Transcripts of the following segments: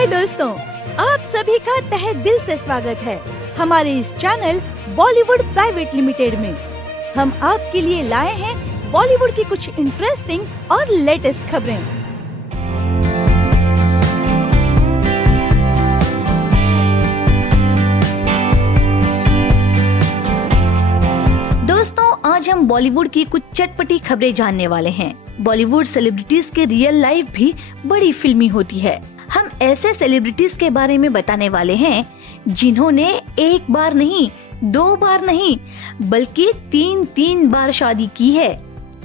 हाय दोस्तों, आप सभी का तहे दिल से स्वागत है हमारे इस चैनल बॉलीवुड प्राइवेट लिमिटेड में। हम आपके लिए लाए हैं बॉलीवुड की कुछ इंटरेस्टिंग और लेटेस्ट खबरें। दोस्तों, आज हम बॉलीवुड की कुछ चटपटी खबरें जानने वाले हैं। बॉलीवुड सेलिब्रिटीज के रियल लाइफ भी बड़ी फिल्मी होती है। हम ऐसे सेलिब्रिटीज के बारे में बताने वाले हैं जिन्होंने एक बार नहीं, दो बार नहीं, बल्कि तीन बार शादी की है।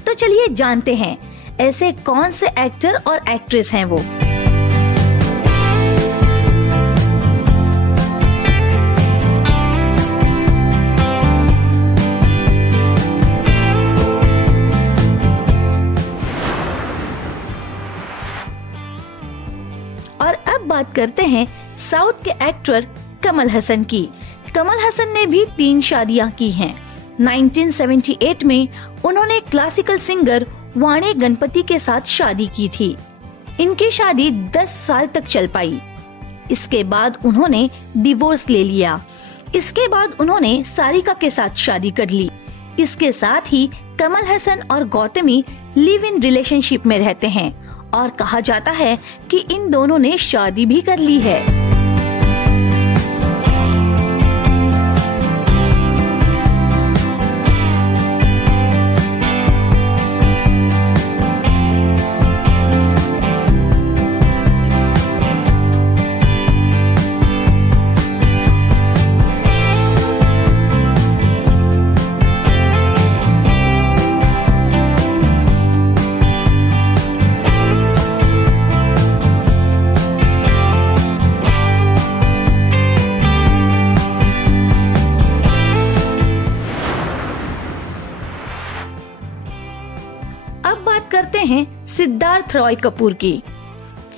तो चलिए जानते हैं ऐसे कौन से एक्टर और एक्ट्रेस हैं वो। और अब बात करते हैं साउथ के एक्टर कमल हसन की। कमल हसन ने भी 3 शादियां की हैं। 1978 में उन्होंने क्लासिकल सिंगर वाणी गणपति के साथ शादी की थी। इनकी शादी 10 साल तक चल पाई। इसके बाद उन्होंने डिवोर्स ले लिया। इसके बाद उन्होंने सारिका के साथ शादी कर ली। इसके साथ ही कमल हसन और गौतमी लिव इन रिलेशनशिप में रहते हैं और कहा जाता है कि इन दोनों ने शादी भी कर ली है। करते हैं सिद्धार्थ रॉय कपूर की।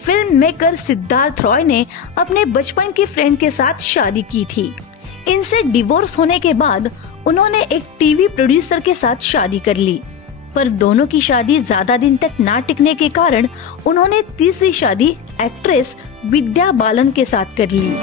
फिल्म मेकर सिद्धार्थ रॉय ने अपने बचपन की फ्रेंड के साथ शादी की थी। इनसे डिवोर्स होने के बाद उन्होंने एक टीवी प्रोड्यूसर के साथ शादी कर ली, पर दोनों की शादी ज्यादा दिन तक ना टिकने के कारण उन्होंने तीसरी शादी एक्ट्रेस विद्या बालन के साथ कर ली।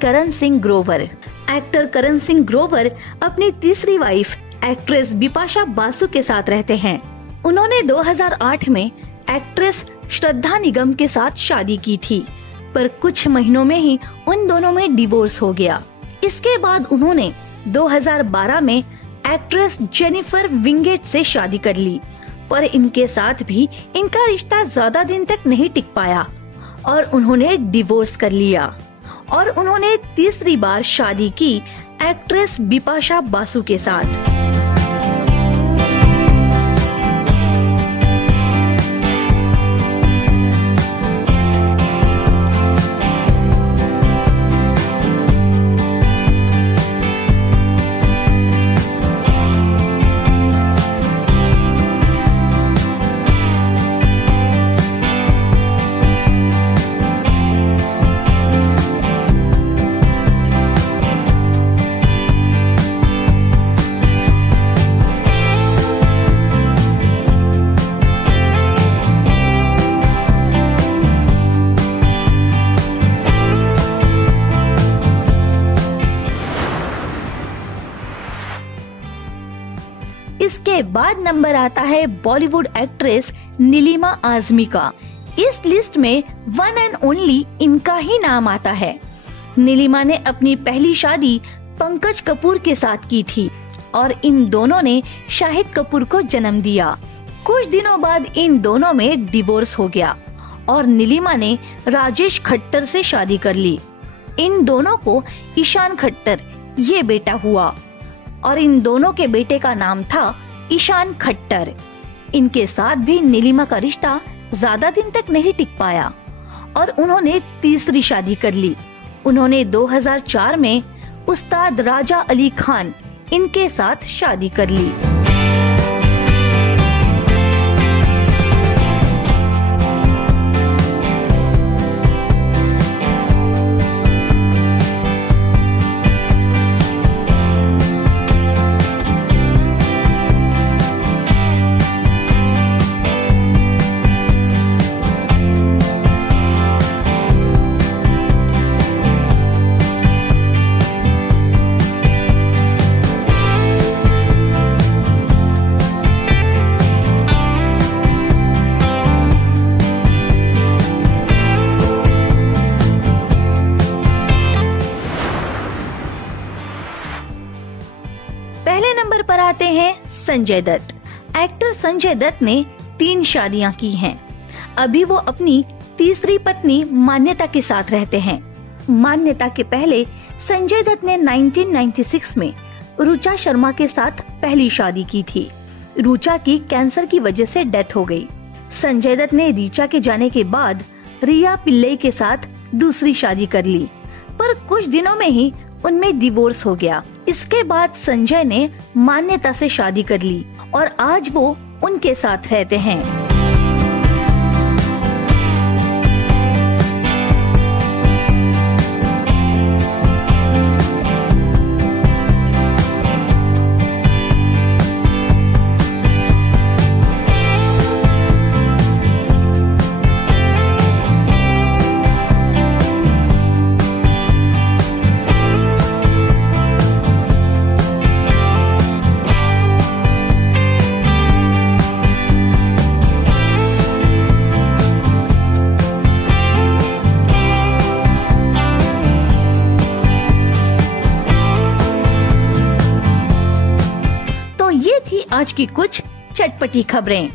करण सिंह ग्रोवर। एक्टर करण सिंह ग्रोवर अपनी तीसरी वाइफ एक्ट्रेस बिपाशा बासु के साथ रहते हैं। उन्होंने 2008 में एक्ट्रेस श्रद्धा निगम के साथ शादी की थी, पर कुछ महीनों में ही उन दोनों में डिवोर्स हो गया। इसके बाद उन्होंने 2012 में एक्ट्रेस जेनिफर विंगेट से शादी कर ली, पर इनके साथ भी इनका रिश्ता ज्यादा दिन तक नहीं टिक पाया और उन्होंने डिवोर्स कर लिया। और उन्होंने तीसरी बार शादी की एक्ट्रेस बिपाशा बासु के साथ। इसके बाद नंबर आता है बॉलीवुड एक्ट्रेस नीलिमा आजमी का। इस लिस्ट में वन एंड ओनली इनका ही नाम आता है। नीलिमा ने अपनी पहली शादी पंकज कपूर के साथ की थी और इन दोनों ने शाहिद कपूर को जन्म दिया। कुछ दिनों बाद इन दोनों में डिवोर्स हो गया और नीलिमा ने राजेश खट्टर से शादी कर ली। इन दोनों को ईशान खट्टर ये बेटा हुआ और इन दोनों के बेटे का नाम था ईशान खट्टर। इनके साथ भी नीलिमा का रिश्ता ज्यादा दिन तक नहीं टिक पाया और उन्होंने तीसरी शादी कर ली। उन्होंने 2004 में उस्ताद राजा अली खान इनके साथ शादी कर ली। पहले नंबर पर आते हैं संजय दत्त। एक्टर संजय दत्त ने 3 शादियां की हैं। अभी वो अपनी तीसरी पत्नी मान्यता के साथ रहते हैं। मान्यता के पहले संजय दत्त ने 1996 में रुचा शर्मा के साथ पहली शादी की थी। रुचा की कैंसर की वजह से डेथ हो गई। संजय दत्त ने रिचा के जाने के बाद रिया पिल्लई के साथ दूसरी शादी कर ली, पर कुछ दिनों में ही उनमें डिवोर्स हो गया। इसके बाद संजय ने मान्यता से शादी कर ली और आज वो उनके साथ रहते हैं। आज की कुछ चटपटी खबरें।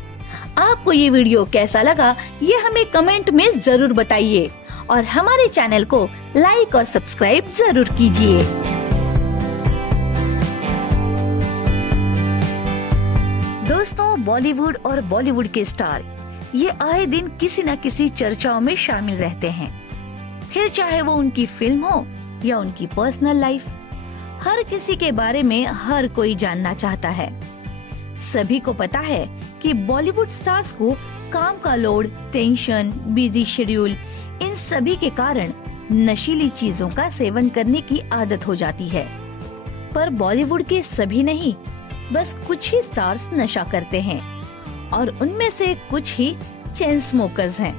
आपको ये वीडियो कैसा लगा ये हमें कमेंट में जरूर बताइए और हमारे चैनल को लाइक और सब्सक्राइब जरूर कीजिए। दोस्तों, बॉलीवुड और बॉलीवुड के स्टार ये आए दिन किसी न किसी चर्चाओं में शामिल रहते हैं। फिर चाहे वो उनकी फिल्म हो या उनकी पर्सनल लाइफ, हर किसी के बारे में हर कोई जानना चाहता है। सभी को पता है कि बॉलीवुड स्टार्स को काम का लोड, टेंशन, बिजी शेड्यूल, इन सभी के कारण नशीली चीजों का सेवन करने की आदत हो जाती है। पर बॉलीवुड के सभी नहीं, बस कुछ ही स्टार्स नशा करते हैं और उनमें से कुछ ही चेन स्मोकर्स हैं।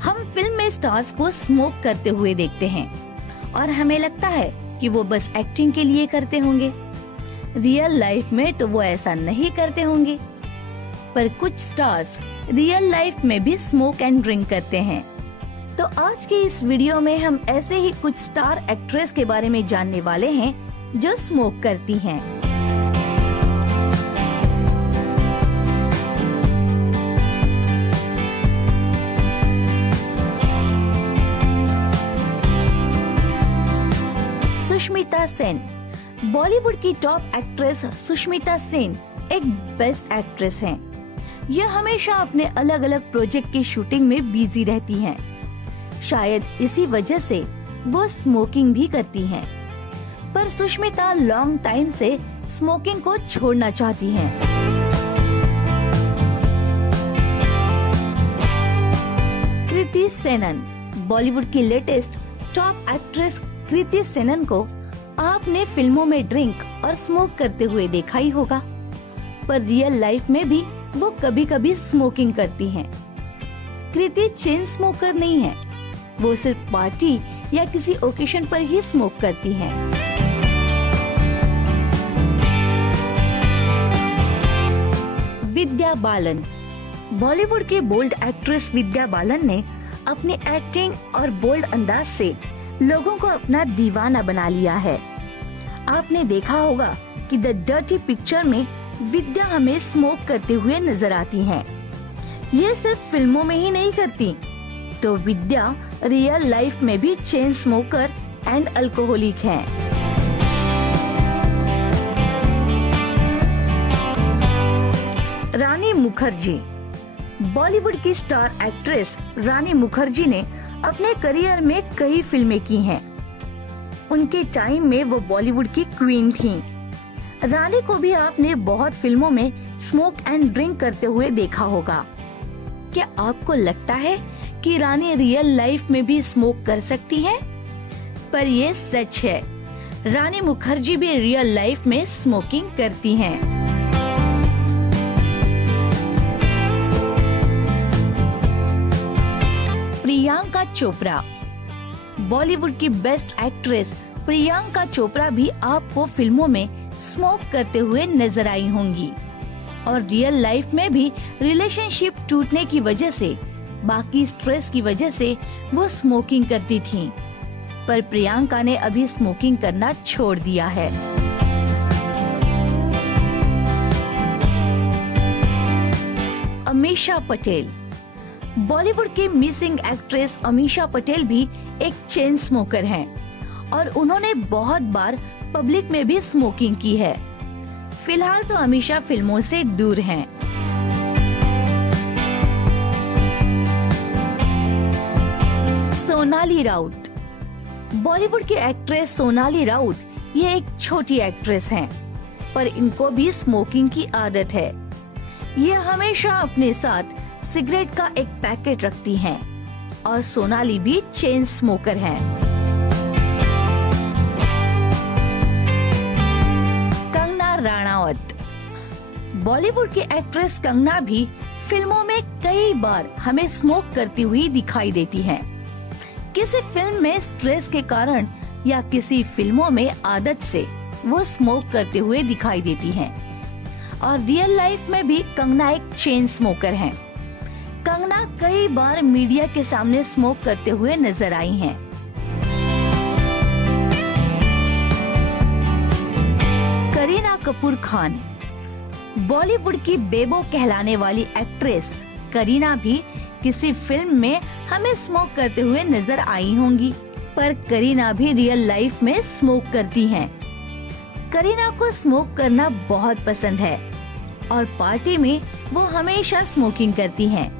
हम फिल्म में स्टार्स को स्मोक करते हुए देखते हैं और हमें लगता है कि वो बस एक्टिंग के लिए करते होंगे। रियल लाइफ में तो वो ऐसा नहीं करते होंगे, पर कुछ स्टार्स रियल लाइफ में भी स्मोक एंड ड्रिंक करते हैं। तो आज के इस वीडियो में हम ऐसे ही कुछ स्टार एक्ट्रेस के बारे में जानने वाले हैं जो स्मोक करती हैं। सुष्मिता सेन। बॉलीवुड की टॉप एक्ट्रेस सुष्मिता सेन एक बेस्ट एक्ट्रेस हैं। यह हमेशा अपने अलग अलग प्रोजेक्ट की शूटिंग में बिजी रहती हैं। शायद इसी वजह से वो स्मोकिंग भी करती हैं। पर सुष्मिता लॉन्ग टाइम से स्मोकिंग को छोड़ना चाहती हैं। कृति सेनन। बॉलीवुड की latest top actress Kriti Sanon को आपने फिल्मों में ड्रिंक और स्मोक करते हुए देखा ही होगा, पर रियल लाइफ में भी वो कभी कभी स्मोकिंग करती हैं। कृति चेन स्मोकर नहीं है, वो सिर्फ पार्टी या किसी ओकेशन पर ही स्मोक करती हैं। विद्या बालन। बॉलीवुड के बोल्ड एक्ट्रेस विद्या बालन ने अपनी एक्टिंग और बोल्ड अंदाज से लोगों को अपना दीवाना बना लिया है। आपने देखा होगा कि द डर्टी पिक्चर में विद्या हमें स्मोक करते हुए नजर आती हैं। ये सिर्फ फिल्मों में ही नहीं करती, तो विद्या रियल लाइफ में भी चेन स्मोकर एंड अल्कोहलिक हैं। रानी मुखर्जी। बॉलीवुड की स्टार एक्ट्रेस रानी मुखर्जी ने अपने करियर में कई फिल्में की हैं। उनके टाइम में वो बॉलीवुड की क्वीन थीं। रानी को भी आपने बहुत फिल्मों में स्मोक एंड ड्रिंक करते हुए देखा होगा। क्या आपको लगता है कि रानी रियल लाइफ में भी स्मोक कर सकती हैं? पर ये सच है, रानी मुखर्जी भी रियल लाइफ में स्मोकिंग करती हैं। प्रियंका चोपड़ा। बॉलीवुड की बेस्ट एक्ट्रेस प्रियंका चोपड़ा भी आपको फिल्मों में स्मोक करते हुए नजर आई होंगी और रियल लाइफ में भी रिलेशनशिप टूटने की वजह से, बाकी स्ट्रेस की वजह से वो स्मोकिंग करती थीं। पर प्रियंका ने अभी स्मोकिंग करना छोड़ दिया है। अमीषा पटेल। बॉलीवुड की मिसिंग एक्ट्रेस अमीषा पटेल भी एक चेन स्मोकर हैं और उन्होंने बहुत बार पब्लिक में भी स्मोकिंग की है। फिलहाल तो अमीषा फिल्मों से दूर हैं। सोनाली राउत। बॉलीवुड की एक्ट्रेस सोनाली राउत ये एक छोटी एक्ट्रेस हैं, पर इनको भी स्मोकिंग की आदत है। ये हमेशा अपने साथ सिगरेट का एक पैकेट रखती हैं और सोनाली भी चेन स्मोकर हैं। कंगना राणावत। बॉलीवुड की एक्ट्रेस कंगना भी फिल्मों में कई बार हमें स्मोक करती हुई दिखाई देती हैं। किसी फिल्म में स्ट्रेस के कारण या किसी फिल्मों में आदत से वो स्मोक करते हुए दिखाई देती हैं। और रियल लाइफ में भी कंगना एक चेन स्मोकर हैं। कंगना कई बार मीडिया के सामने स्मोक करते हुए नजर आई हैं। करीना कपूर खान। बॉलीवुड की बेबो कहलाने वाली एक्ट्रेस करीना भी किसी फिल्म में हमें स्मोक करते हुए नजर आई होंगी, पर करीना भी रियल लाइफ में स्मोक करती हैं। करीना को स्मोक करना बहुत पसंद है और पार्टी में वो हमेशा स्मोकिंग करती हैं।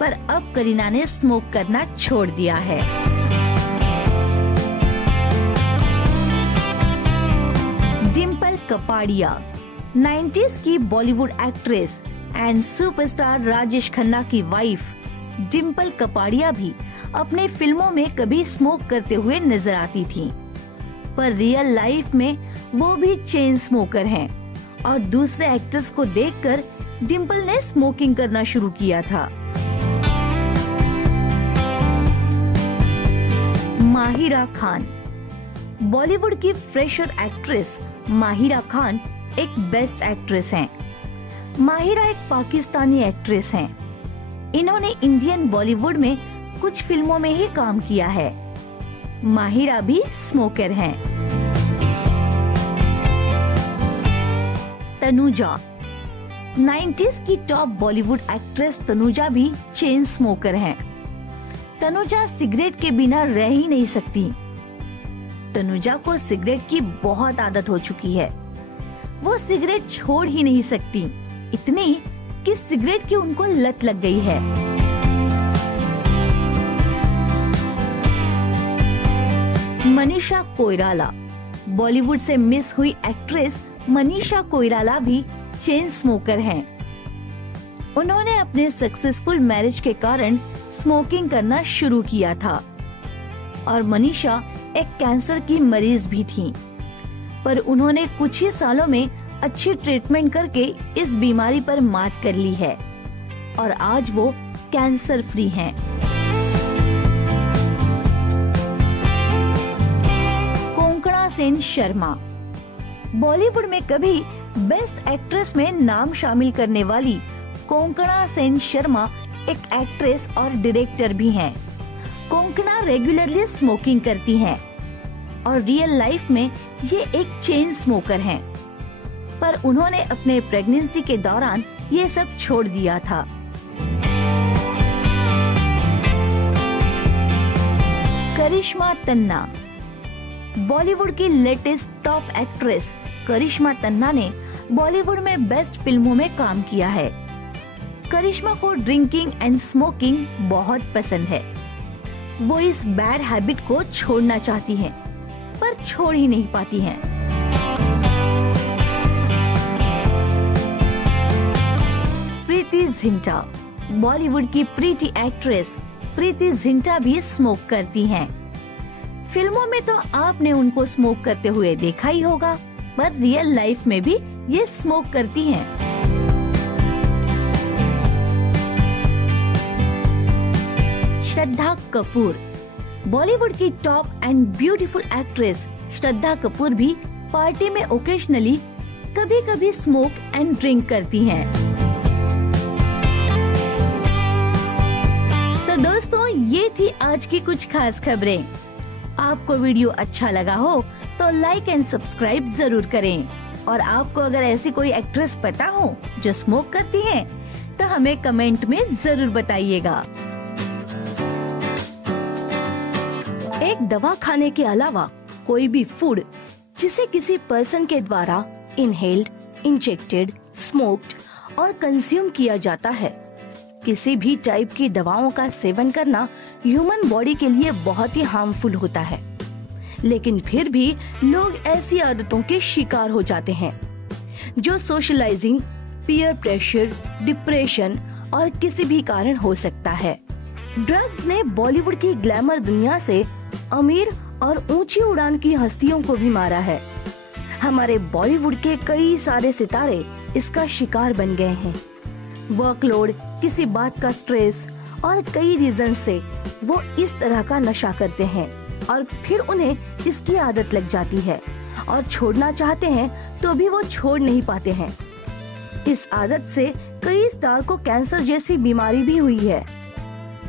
पर अब करीना ने स्मोक करना छोड़ दिया है। डिम्पल कपाड़िया। 90s की Bollywood actress and superstar Rajesh Khanna की वाइफ डिम्पल कपाड़िया भी अपने फिल्मों में कभी स्मोक करते हुए नजर आती थीं। पर रियल लाइफ में वो भी चेन स्मोकर हैं और दूसरे एक्टर्स को देखकर डिम्पल ने स्मोकिंग करना शुरू किया था। माहिरा खान। बॉलीवुड की फ्रेशर एक्ट्रेस माहिरा खान एक बेस्ट एक्ट्रेस हैं। माहिरा एक पाकिस्तानी एक्ट्रेस हैं। इन्होंने इंडियन बॉलीवुड में कुछ फिल्मों में ही काम किया है। माहिरा भी स्मोकर हैं। तनुजा। 90s की टॉप बॉलीवुड एक्ट्रेस तनुजा भी चेन स्मोकर हैं। तनुजा सिगरेट के बिना रह ही नहीं सकती। तनुजा को सिगरेट की बहुत आदत हो चुकी है। वो सिगरेट छोड़ ही नहीं सकती, इतनी कि सिगरेट की उनको लत लग गई है। मनीषा कोइराला। बॉलीवुड से मिस हुई एक्ट्रेस मनीषा कोइराला भी चेन स्मोकर हैं। उन्होंने अपने सक्सेसफुल मैरिज के कारण स्मोकिंग करना शुरू किया था और मनीषा एक कैंसर की मरीज भी थीं। पर उन्होंने कुछ ही सालों में अच्छी ट्रीटमेंट करके इस बीमारी पर मात कर ली है और आज वो कैंसर फ्री हैं। कोंकणा सेन शर्मा। बॉलीवुड में कभी बेस्ट एक्ट्रेस में नाम शामिल करने वाली कोंकणा सेन शर्मा एक एक्ट्रेस और डायरेक्टर भी हैं। कोंकणा रेगुलरली स्मोकिंग करती हैं और रियल लाइफ में ये एक चेन स्मोकर हैं। पर उन्होंने अपने प्रेगनेंसी के दौरान ये सब छोड़ दिया था। करिश्मा तन्ना। बॉलीवुड की latest top actress Karishma Tanna ने बॉलीवुड में बेस्ट फिल्मों में काम किया है। करिश्मा को ड्रिंकिंग एंड स्मोकिंग बहुत पसंद है। वो इस बैड हैबिट को छोड़ना चाहती हैं, पर छोड़ ही नहीं पाती हैं। प्रीति जिंटा, बॉलीवुड की प्रीति एक्ट्रेस प्रीति जिंटा भी स्मोक करती हैं। फिल्मों में तो आपने उनको स्मोक करते हुए देखा ही होगा, पर रियल लाइफ में भी ये स्मोक करती हैं। श्रद्धा कपूर, बॉलीवुड की top and beautiful actress Shraddha Kapoor भी पार्टी में ओकेजनली कभी-कभी स्मोक एंड ड्रिंक करती हैं। तो दोस्तों, ये थी आज की कुछ खास खबरें। आपको वीडियो अच्छा लगा हो तो लाइक एंड सब्सक्राइब जरूर करें, और आपको अगर ऐसी कोई एक्ट्रेस पता हो जो स्मोक करती है तो हमें कमेंट में जरूर बताइएगा। एक दवा खाने के अलावा कोई भी फूड जिसे किसी पर्सन के द्वारा इनहेल्ड, इंजेक्टेड, स्मोक्ड और कंज्यूम किया जाता है, किसी भी टाइप की दवाओं का सेवन करना ह्यूमन बॉडी के लिए बहुत ही हार्मफुल होता है। लेकिन फिर भी लोग ऐसी आदतों के शिकार हो जाते हैं जो सोशलाइजिंग, पीयर प्रेशर, डिप्रेशन और किसी भी कारण हो सकता है। ड्रग्स ने बॉलीवुड की ग्लैमर दुनिया से अमीर और ऊंची उड़ान की हस्तियों को भी मारा है। हमारे बॉलीवुड के कई सारे सितारे इसका शिकार बन गए हैं। वर्कलोड, किसी बात का स्ट्रेस और कई रीजन से वो इस तरह का नशा करते हैं और फिर उन्हें इसकी आदत लग जाती है और छोड़ना चाहते हैं तो भी वो छोड़ नहीं पाते हैं। इस आदत से कई स्टार को कैंसर जैसी बीमारी भी हुई है,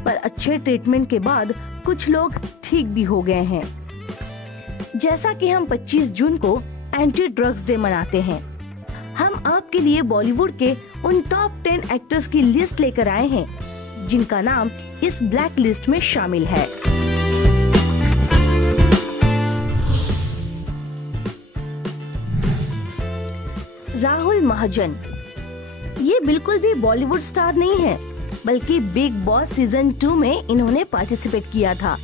पर अच्छे ट्रीटमेंट के बाद कुछ लोग ठीक भी हो गए हैं। जैसा कि हम 25 जून को एंटी ड्रग्स डे मनाते हैं, हम आपके लिए बॉलीवुड के उन टॉप 10 एक्टर्स की लिस्ट लेकर आए हैं जिनका नाम इस ब्लैक लिस्ट में शामिल है। राहुल महाजन, ये बिल्कुल भी बॉलीवुड स्टार नहीं है, बल्कि बिग बॉस सीजन 2 में इन्होंने पार्टिसिपेट किया था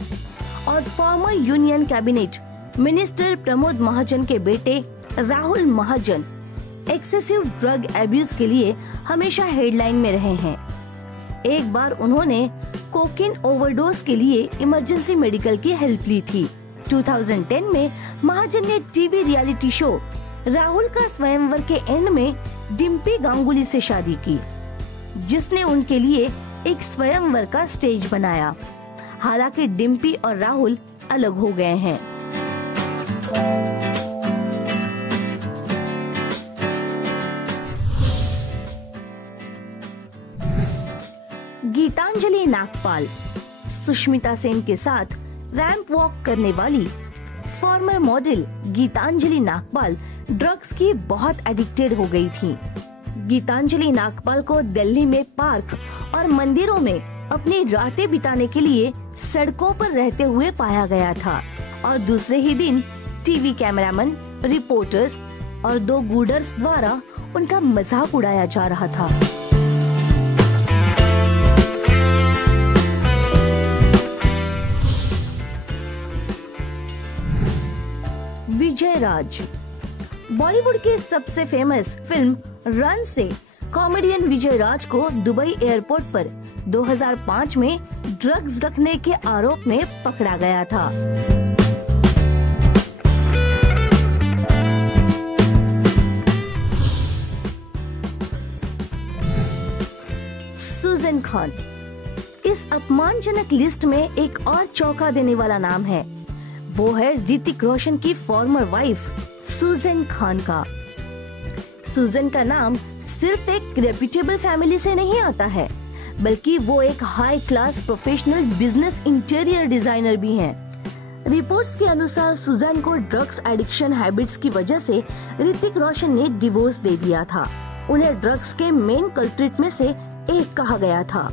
और former union cabinet minister Pramod Mahajan के बेटे Rahul Mahajan excessive drug abuse के लिए हमेशा हेडलाइन में रहे हैं। एक बार उन्होंने कोकीन ओवरडोज के लिए इमरजेंसी मेडिकल की हेल्प ली थी। 2010 में महाजन ने टीवी रियलिटी शो राहुल का स्वयंवर के एंड में डिम्पी गांगुली से शादी की, जिसने उनके लिए एक स्वयंवर का स्टेज बनाया। हालांकि डिम्पी और राहुल अलग हो गए हैं। गीतांजलि नागपाल, सुष्मिता सेन के साथ रैंप वॉक करने वाली former model Geetanjali Nagpal drugs की बहुत एडिक्टेड हो गई थी। गीतांजलि नागपाल को दिल्ली में पार्क और मंदिरों में अपनी रातें बिताने के लिए सड़कों पर रहते हुए पाया गया था और दूसरे ही दिन टीवी कैमरामैन, रिपोर्टर्स और 2 गुडर्स द्वारा उनका मजाक उड़ाया जा रहा था। विजय राज, बॉलीवुड के सबसे फेमस फिल्म रन से कॉमेडियन विजय राज को दुबई एयरपोर्ट पर 2005 में ड्रग्स रखने के आरोप में पकड़ा गया था। सुजैन खान, इस अपमानजनक लिस्ट में एक और चौंका देने वाला नाम है। वो है ऋतिक रोशन की फॉर्मर वाइफ सुजैन खान का। सुजैन का नाम सिर्फ एक रेप्यूटेबल फैमिली से नहीं आता है, बल्कि वो एक high class professional business interior designer भी हैं। रिपोर्ट्स के अनुसार सुजैन को ड्रग्स एडिक्शन हैबिट्स की वजह से ऋतिक रोशन ने डिवोर्स दे दिया था। उन्हें ड्रग्स के मेन कल्प्रिट में से एक कहा गया था।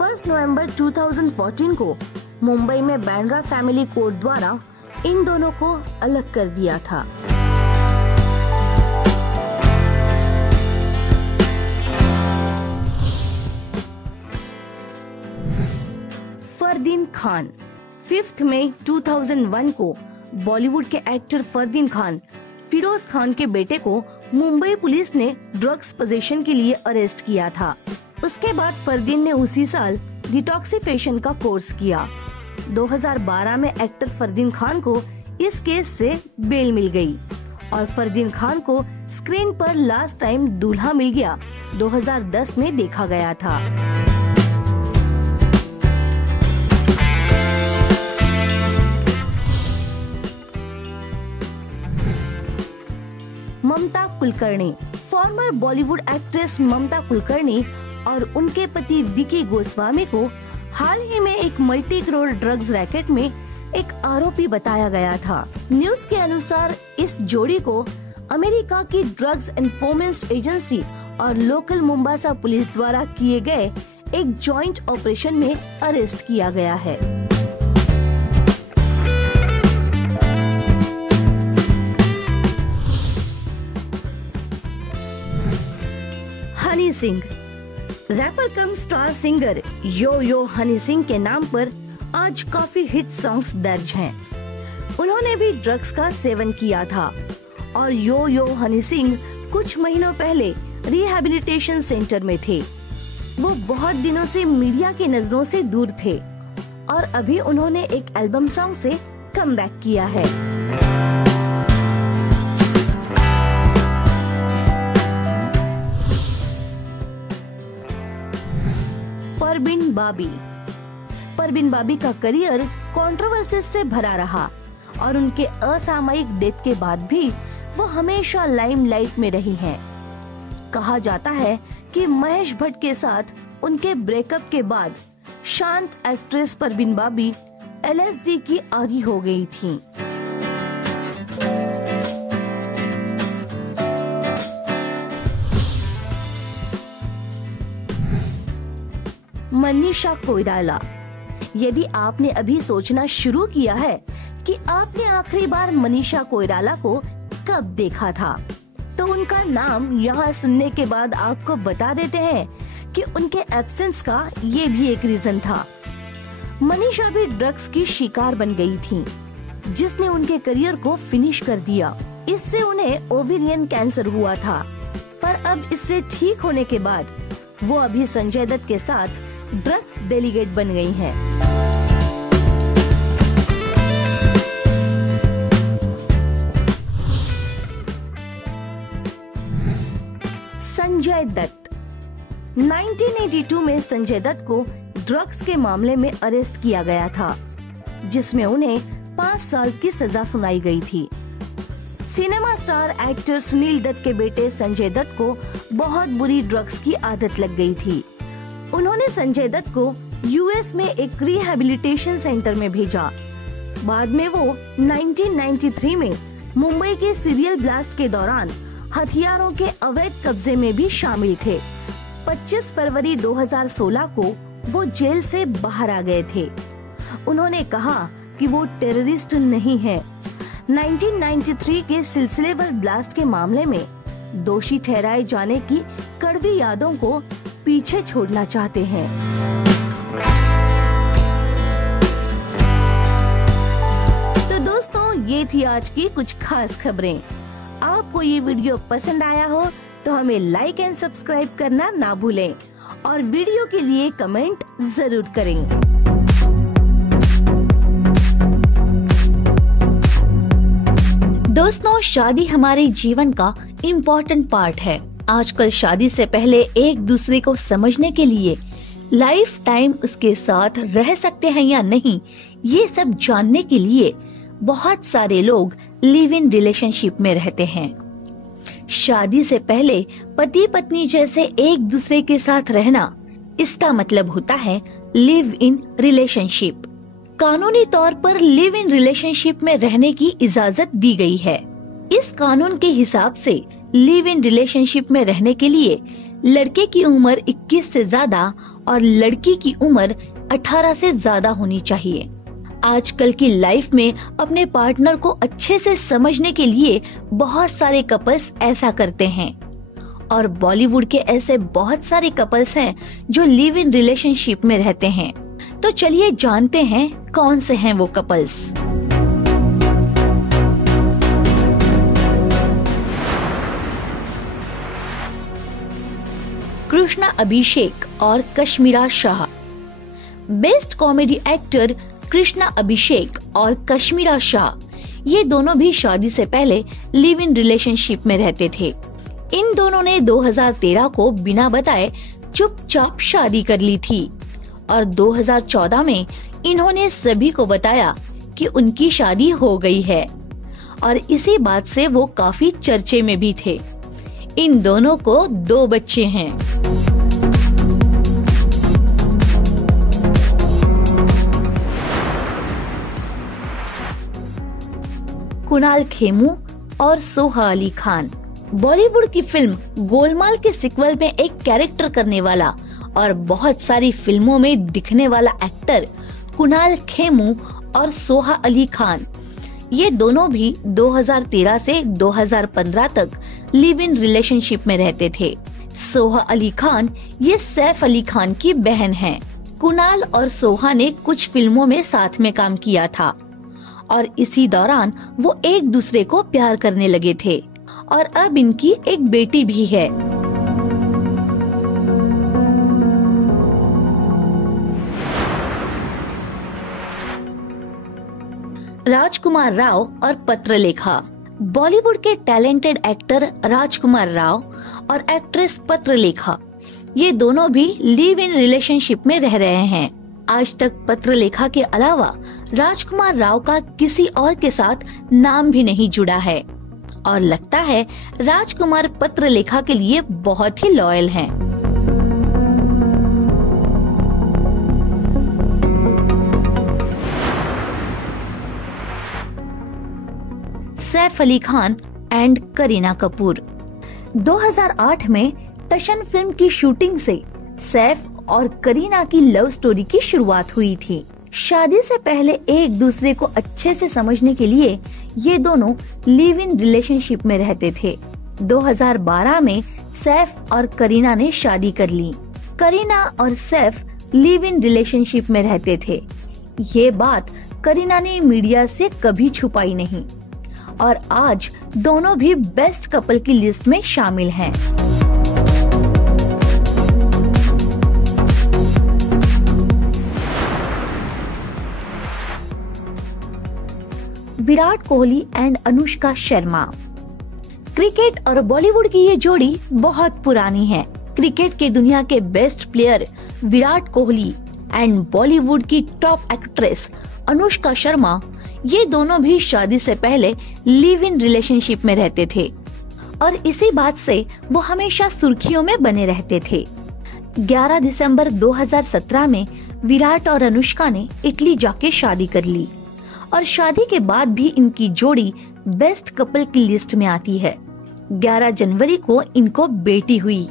1 नवंबर 2014 को मुंबई में बांद्रा फैमिली कोर्ट द्वारा इन दोनों को अलग कर दिया था। फरदीन खान 5 मई 2001 को बॉलीवुड के एक्टर फरदीन खान फिरोज खान के बेटे को मुंबई पुलिस ने ड्रग्स पोजेशन के लिए अरेस्ट किया था। उसके बाद फरदीन ने उसी साल डिटॉक्सिफिकेशन का कोर्स किया। 2012 में एक्टर फरदीन खान को इस केस से बेल मिल गई और फरदीन खान को स्क्रीन पर लास्ट टाइम दूल्हा मिल गया 2010 में देखा गया था। ममता कुलकर्णी। फॉर्मर बॉलीवुड एक्ट्रेस ममता कुलकर्णी और उनके पति विकी गोस्वामी को हाल ही में एक मल्टी करोड़ ड्रग्स रैकेट में एक आरोपी बताया गया था। न्यूज के अनुसार इस जोड़ी को अमेरिका की ड्रग्स एनफोर्समेंट एजेंसी और लोकल मुंबासा पुलिस द्वारा किए गए एक जॉइंट ऑपरेशन में अरेस्ट किया गया है। हनी सिंह। रैपर कम स्टार सिंगर यो हनी सिंह के नाम पर आज काफी हिट सॉन्ग्स दर्ज हैं। उन्होंने भी ड्रग्स का सेवन किया था और यो हनी सिंह कुछ महीनों पहले रिहैबिलिटेशन सेंटर में थे। वो बहुत दिनों से मीडिया की नजरों से दूर थे और अभी उन्होंने एक एल्बम सॉन्ग से कमबैक किया है। परवीन बाबी का करियर कंट्रोवर्सी से भरा रहा और उनके असामयिक डेथ के बाद भी वो हमेशा लाइमलाइट में रही हैं। कहा जाता है कि महेश भट्ट के साथ उनके ब्रेकअप के बाद शांत एक्ट्रेस परवीन बाबी LSD की आदी हो गई थीं। मनीषा कोइराला। यदि आपने अभी सोचना शुरू किया है कि आपने आखिरी बार मनीषा कोइराला को कब देखा था, तो उनका नाम यहाँ सुनने के बाद आपको बता देते हैं कि उनके एब्सेंस का ये भी एक रीजन था। मनीषा भी ड्रग्स की शिकार बन गई थी, जिसने उनके करियर को फिनिश कर दिया। इससे उन्हें ओवेरियन कैंसर हुआ था, पर अब इससे ठीक होने के बाद वो अभी संजय दत्त के साथ ड्रग्स डेलीगेट बन गई हैं। संजय दत्त। 1982 में संजय दत्त को ड्रग्स के मामले में अरेस्ट किया गया था, जिसमें उन्हें 5 साल की सजा सुनाई गई थी। Cinema star actor Sunil Dutt के बेटे संजय दत्त को बहुत बुरी ड्रग्स की आदत लग गई थी। उन्होंने संजय दत्त को US में एक रिहैबिलिटेशन सेंटर में भेजा। बाद में वो 1993 में मुंबई के सीरियल ब्लास्ट के दौरान हथियारों के अवैध कब्जे में भी शामिल थे। 25 फरवरी 2016 को वो जेल से बाहर आ गए थे। उन्होंने कहा कि वो टेररिस्ट नहीं है। 1993 के सिलसिलेवार ब्लास्ट के मामले में दोषी ठहराए जाने की कड़वी यादों को पीछे छोड़ना चाहते हैं। तो दोस्तों, ये थी आज की कुछ खास खबरें। आपको ये वीडियो पसंद आया हो तो हमें लाइक एंड सब्सक्राइब करना ना भूलें और वीडियो के लिए कमेंट जरूर करें। दोस्तों, शादी हमारे जीवन का इम्पोर्टेंट पार्ट है। आजकल शादी से पहले एक दूसरे को समझने के लिए लाइफ टाइम उसके साथ रह सकते हैं या नहीं, ये सब जानने के लिए बहुत सारे लोग लिव इन रिलेशनशिप में रहते हैं। शादी से पहले पति पत्नी जैसे एक दूसरे के साथ रहना, इसका मतलब होता है लिव इन रिलेशनशिप। कानूनी तौर पर लिव इन रिलेशनशिप में रहने की इजाजत दी गई है। इस कानून के हिसाब से लिव इन रिलेशनशिप में रहने के लिए लड़के की उम्र 21 से ज्यादा और लड़की की उम्र 18 से ज्यादा होनी चाहिए। आजकल की लाइफ में अपने पार्टनर को अच्छे से समझने के लिए बहुत सारे कपल्स ऐसा करते हैं और बॉलीवुड के ऐसे बहुत सारे कपल्स हैं जो लिव इन रिलेशनशिप में रहते हैं। तो चलिए जानते हैं कौन से हैं वो कपल्स। कृष्णा अभिषेक और Kashmira Shah. Best comedy actor Krishna Abhishek और कश्मीरा शाह ये दोनों भी शादी से पहले लिव इन रिलेशनशिप में रहते थे। इन दोनों ने 2013 को बिना बताए चुपचाप शादी कर ली थी और 2014 में इन्होंने सभी को बताया कि उनकी शादी हो गई है और इसी बात से वो काफी चर्चे में भी थे। इन दोनों को 2 बच्चे हैं। कुणाल खेमू और सोहा अली खान। बॉलीवुड की फिल्म गोलमाल के सीक्वल में एक कैरेक्टर करने वाला और बहुत सारी फिल्मों में दिखने वाला एक्टर कुणाल खेमू और सोहा अली खान ये दोनों भी 2013 से 2015 तक लिव इन रिलेशनशिप में रहते थे। सोहा अली खान ये सैफ अली खान की बहन हैं। कुणाल और सोहा ने कुछ फिल्मों में साथ में काम किया था और इसी दौरान वो एक दूसरे को प्यार करने लगे थे और अब इनकी एक बेटी भी है। राजकुमार राव और पत्रलेखा। बॉलीवुड के टैलेंटेड एक्टर राजकुमार राव और एक्ट्रेस पत्रलेखा ये दोनों भी लिव इन रिलेशनशिप में रह रहे हैं। आज तक पत्रलेखा के अलावा राजकुमार राव का किसी और के साथ नाम भी नहीं जुड़ा है और लगता है राजकुमार पत्रलेखा के लिए बहुत ही लॉयल हैं। सैफ अली खान एंड करीना कपूर। 2008 में टशन फिल्म की शूटिंग से सैफ और करीना की लव स्टोरी की शुरुआत हुई थी। शादी से पहले एक दूसरे को अच्छे से समझने के लिए ये दोनों लिव इन रिलेशनशिप में रहते थे। 2012 में सैफ और करीना ने शादी कर ली। करीना और सैफ लिव इन रिलेशनशिप में रहते थे। ये बात करीना ने मीडिया से कभी छुपाई नहीं और आज दोनों भी बेस्ट कपल की लिस्ट में शामिल हैं। विराट कोहली एंड अनुष्का शर्मा। क्रिकेट और बॉलीवुड की ये जोड़ी बहुत पुरानी है। क्रिकेट के दुनिया के best player Virat Kohli and Bollywood की टॉप एक्ट्रेस अनुष्का शर्मा ये दोनों भी शादी से पहले लिव इन रिलेशनशिप में रहते थे और इसी बात से वो हमेशा सुर्खियों में बने रहते थे। 11 दिसंबर 2017 में विराट और अनुष्का ने इटली जाके शादी कर ली और शादी के बाद भी इनकी जोड़ी बेस्ट कपल की लिस्ट में आती है। 11 जनवरी को इनको बेटी हुई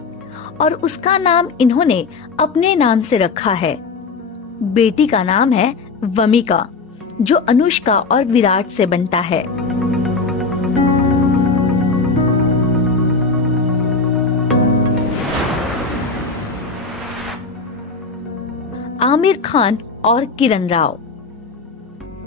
और उसका नाम इन्होंने अपने नाम से रखा है। बेटी का नाम है वमिका जो अनुष्का और विराट से बनता है। आमिर खान और किरण राव।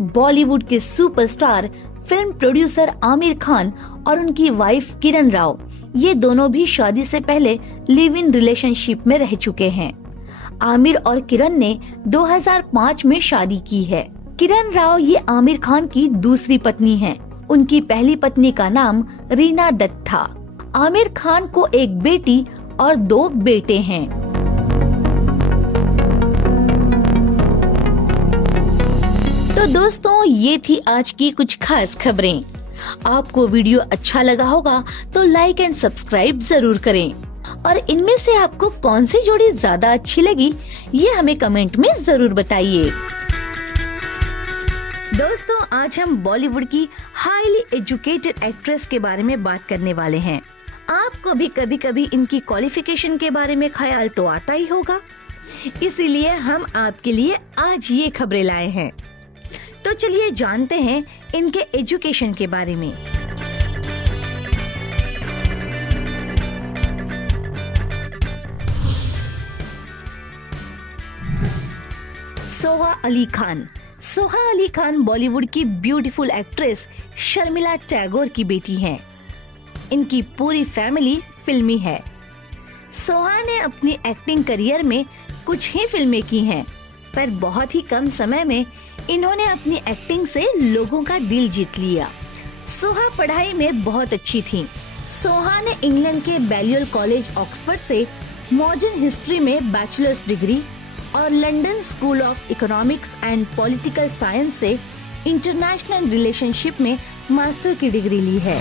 बॉलीवुड के superstar film producer Aamir Khan और उनकी वाइफ किरण राव ये दोनों भी शादी से पहले लिव इन रिलेशनशिप में रह चुके हैं। आमिर और किरण ने 2005 में शादी की है। किरण राव ये आमिर खान की दूसरी पत्नी हैं। उनकी पहली पत्नी का नाम रीना दत्त था। आमिर खान को एक बेटी और 2 बेटे हैं। तो दोस्तों ये थी आज की कुछ खास खबरें। आपको वीडियो अच्छा लगा होगा तो लाइक एंड सब्सक्राइब जरूर करें और इनमें से आपको कौन सी जोड़ी ज्यादा अच्छी लगी ये हमें कमेंट में जरूर बताइए। दोस्तों आज हम बॉलीवुड की हाईली एजुकेटेड एक्ट्रेस के बारे में बात करने वाले हैं। आपको भी कभी कभी इनकी क्वालिफिकेशन के बारे में ख्याल तो आता ही होगा, इसीलिए हम आपके लिए आज ये खबरें लाए हैं। तो चलिए जानते हैं इनके एजुकेशन के बारे में। सोहा अली खान। सोहा अली खान बॉलीवुड की ब्यूटीफुल एक्ट्रेस शर्मिला टैगोर की बेटी हैं। इनकी पूरी फैमिली फिल्मी है। सोहा ने अपनी एक्टिंग करियर में कुछ ही फिल्में की हैं, पर बहुत ही कम समय में इन्होंने अपनी एक्टिंग से लोगों का दिल जीत लिया। सोहा पढ़ाई में बहुत अच्छी थीं। सोहा ने इंग्लैंड के बैलियल कॉलेज ऑक्सफोर्ड से मॉडर्न हिस्ट्री में बैचलर्स डिग्री और London school of economics and political science से इंटरनेशनल रिलेशनशिप में मास्टर की डिग्री ली है।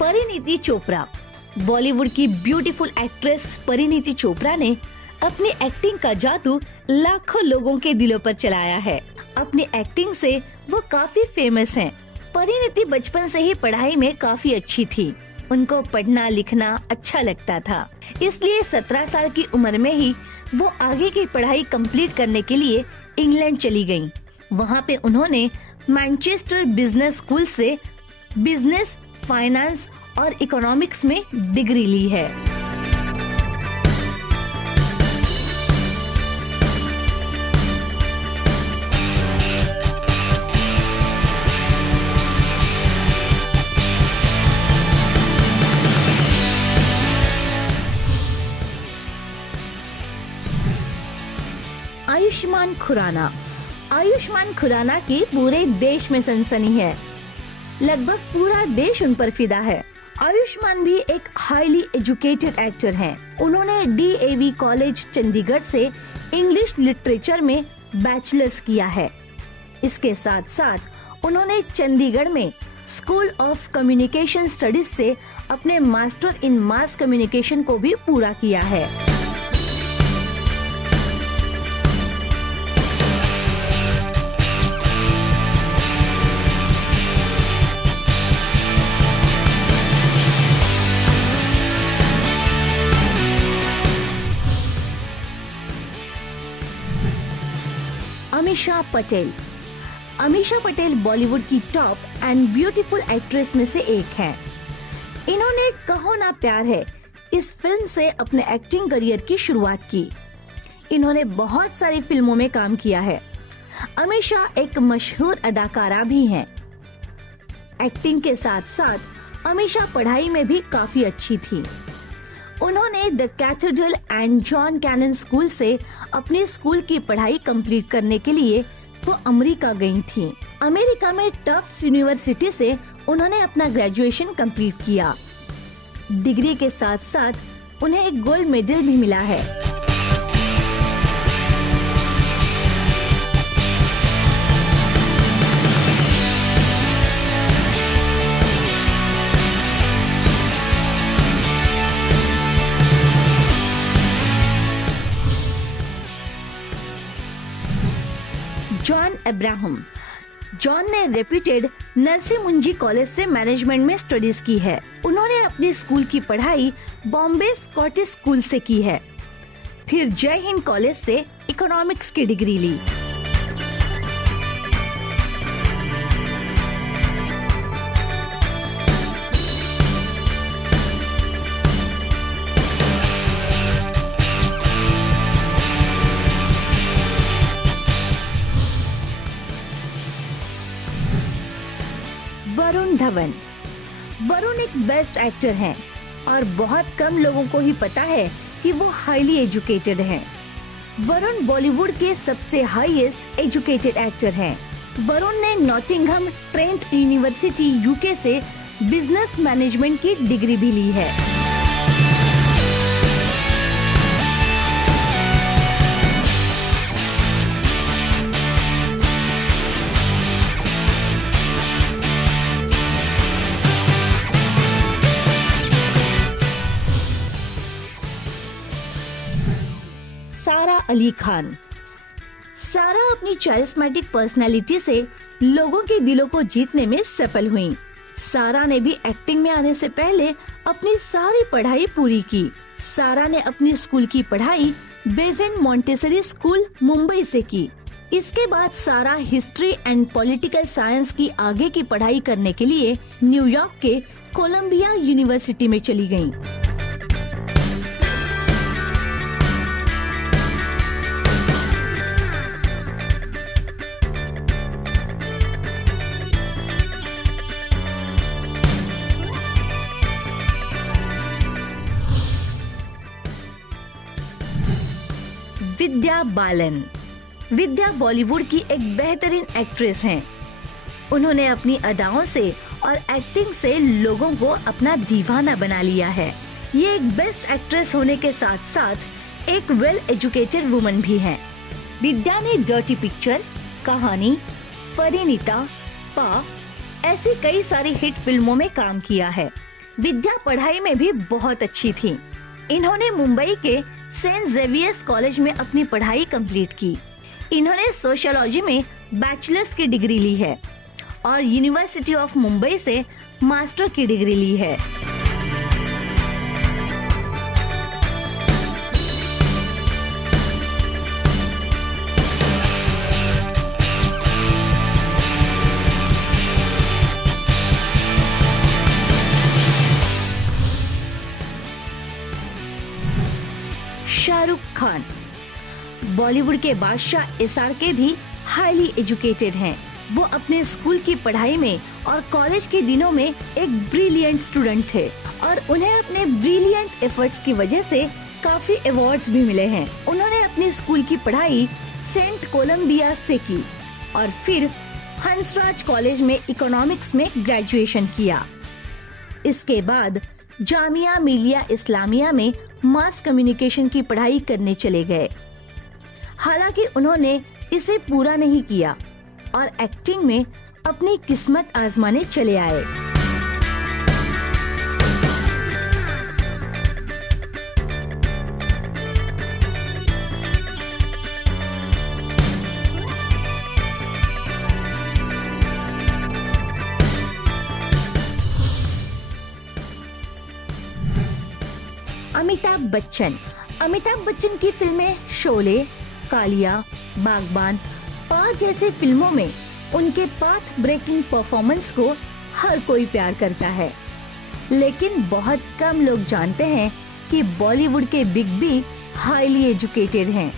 परिणीति चोपड़ा। बॉलीवुड की ब्यूटीफुल एक्ट्रेस परिणीति चोपड़ा ने अपनी एक्टिंग का जादू लाखों लोगों के दिलों पर चलाया है। अपनी एक्टिंग से वो काफी फेमस हैं। परिणीति बचपन से ही पढ़ाई में काफी अच्छी थी। उनको पढ़ना लिखना अच्छा लगता था, इसलिए 17 साल की उम्र में ही वो आगे की पढ़ाई कंप्लीट करने के लिए इंग्लैंड चली गयी। वहाँ पे उन्होंने मैनचेस्टर बिजनेस स्कूल से बिजनेस, फाइनेंस और इकोनॉमिक्स में डिग्री ली है। आयुष्मान खुराना। आयुष्मान खुराना की पूरे देश में सनसनी है। लगभग पूरा देश उन पर फिदा है। आयुष्मान भी एक हाईली एजुकेटेड एक्टर हैं। उन्होंने DAV कॉलेज चंडीगढ़ से इंग्लिश लिटरेचर में बैचलर्स किया है। इसके साथ साथ उन्होंने चंडीगढ़ में स्कूल ऑफ कम्युनिकेशन स्टडीज से अपने मास्टर इन मास कम्युनिकेशन को भी पूरा किया है। अमीषा पटेल। अमीषा पटेल बॉलीवुड की टॉप एंड ब्यूटीफुल एक्ट्रेस में से एक हैं। इन्होंने कहो ना प्यार है इस फिल्म से अपने एक्टिंग करियर की शुरुआत की। इन्होंने बहुत सारी फिल्मों में काम किया है। अमीषा एक मशहूर अदाकारा भी हैं। एक्टिंग के साथ साथ अमीषा पढ़ाई में भी काफी अच्छी थी। उन्होंने the Cathedral and John Connon School से अपने स्कूल की पढ़ाई कंप्लीट करने के लिए वो अमेरिका गई थीं। अमेरिका में टफ्ट्स यूनिवर्सिटी से उन्होंने अपना ग्रेजुएशन कंप्लीट किया। डिग्री के साथ साथ उन्हें एक गोल्ड मेडल भी मिला है। John Abraham. जॉन ने रेप्यूटेड नरसी मुंजी कॉलेज से मैनेजमेंट में स्टडीज की है। उन्होंने अपनी स्कूल की पढ़ाई बॉम्बे स्कॉटिश स्कूल से की है। फिर जय हिंद कॉलेज से इकोनॉमिक्स की डिग्री ली। वरुण धवन। वरुण एक बेस्ट एक्टर हैं और बहुत कम लोगों को ही पता है कि वो हाईली एजुकेटेड हैं। वरुण बॉलीवुड के सबसे हाईएस्ट एजुकेटेड एक्टर हैं। वरुण ने नॉटिंघम ट्रेंट यूनिवर्सिटी यूके से बिजनेस मैनेजमेंट की डिग्री भी ली है। सारा अली खान। सारा अपनी चारिस्मेटिक पर्सनैलिटी से लोगों के दिलों को जीतने में सफल हुई। सारा ने भी एक्टिंग में आने से पहले अपनी सारी पढ़ाई पूरी की। सारा ने अपनी स्कूल की पढ़ाई बेसेंट मॉन्टेसरी स्कूल मुंबई से की। इसके बाद सारा हिस्ट्री एंड पॉलिटिकल साइंस की आगे की पढ़ाई करने के लिए न्यूयॉर्क के कोलंबिया यूनिवर्सिटी में चली गयी। विद्या बालन। विद्या बॉलीवुड की एक बेहतरीन एक्ट्रेस हैं। उन्होंने अपनी अदाओं से और एक्टिंग से लोगों को अपना दीवाना बना लिया है। ये एक बेस्ट एक्ट्रेस होने के साथ साथ एक वेल एजुकेटेड वुमन भी हैं। विद्या ने डर्टी पिक्चर, कहानी, परिणीता, पा ऐसी कई सारी हिट फिल्मों में काम किया है। विद्या पढ़ाई में भी बहुत अच्छी थी। इन्होंने मुंबई के सेंट जेवियर्स कॉलेज में अपनी पढ़ाई कंप्लीट की। इन्होंने सोशियोलॉजी में बैचलर्स की डिग्री ली है और यूनिवर्सिटी ऑफ मुंबई से मास्टर की डिग्री ली है। शाहरुख खान। बॉलीवुड के बादशाह एसआरके भी हाईली एजुकेटेड हैं। वो अपने स्कूल की पढ़ाई में और कॉलेज के दिनों में एक ब्रिलियंट स्टूडेंट थे और उन्हें अपने ब्रिलियंट एफर्ट्स की वजह से काफी अवार्ड्स भी मिले हैं। उन्होंने अपनी स्कूल की पढ़ाई सेंट कोलंबिया से की और फिर हंसराज कॉलेज में इकोनॉमिक्स में ग्रेजुएशन किया। इसके बाद जामिया मिलिया इस्लामिया में मास कम्युनिकेशन की पढ़ाई करने चले गए। हालांकि उन्होंने इसे पूरा नहीं किया और एक्टिंग में अपनी किस्मत आजमाने चले आए। अमिताभ बच्चन। अमिताभ बच्चन की फिल्में शोले, कालिया, बागबान, पा जैसे फिल्मों में उनके पाथ ब्रेकिंग परफॉर्मेंस को हर कोई प्यार करता है, लेकिन बहुत कम लोग जानते हैं कि बॉलीवुड के बिग बी हाईली एजुकेटेड हैं।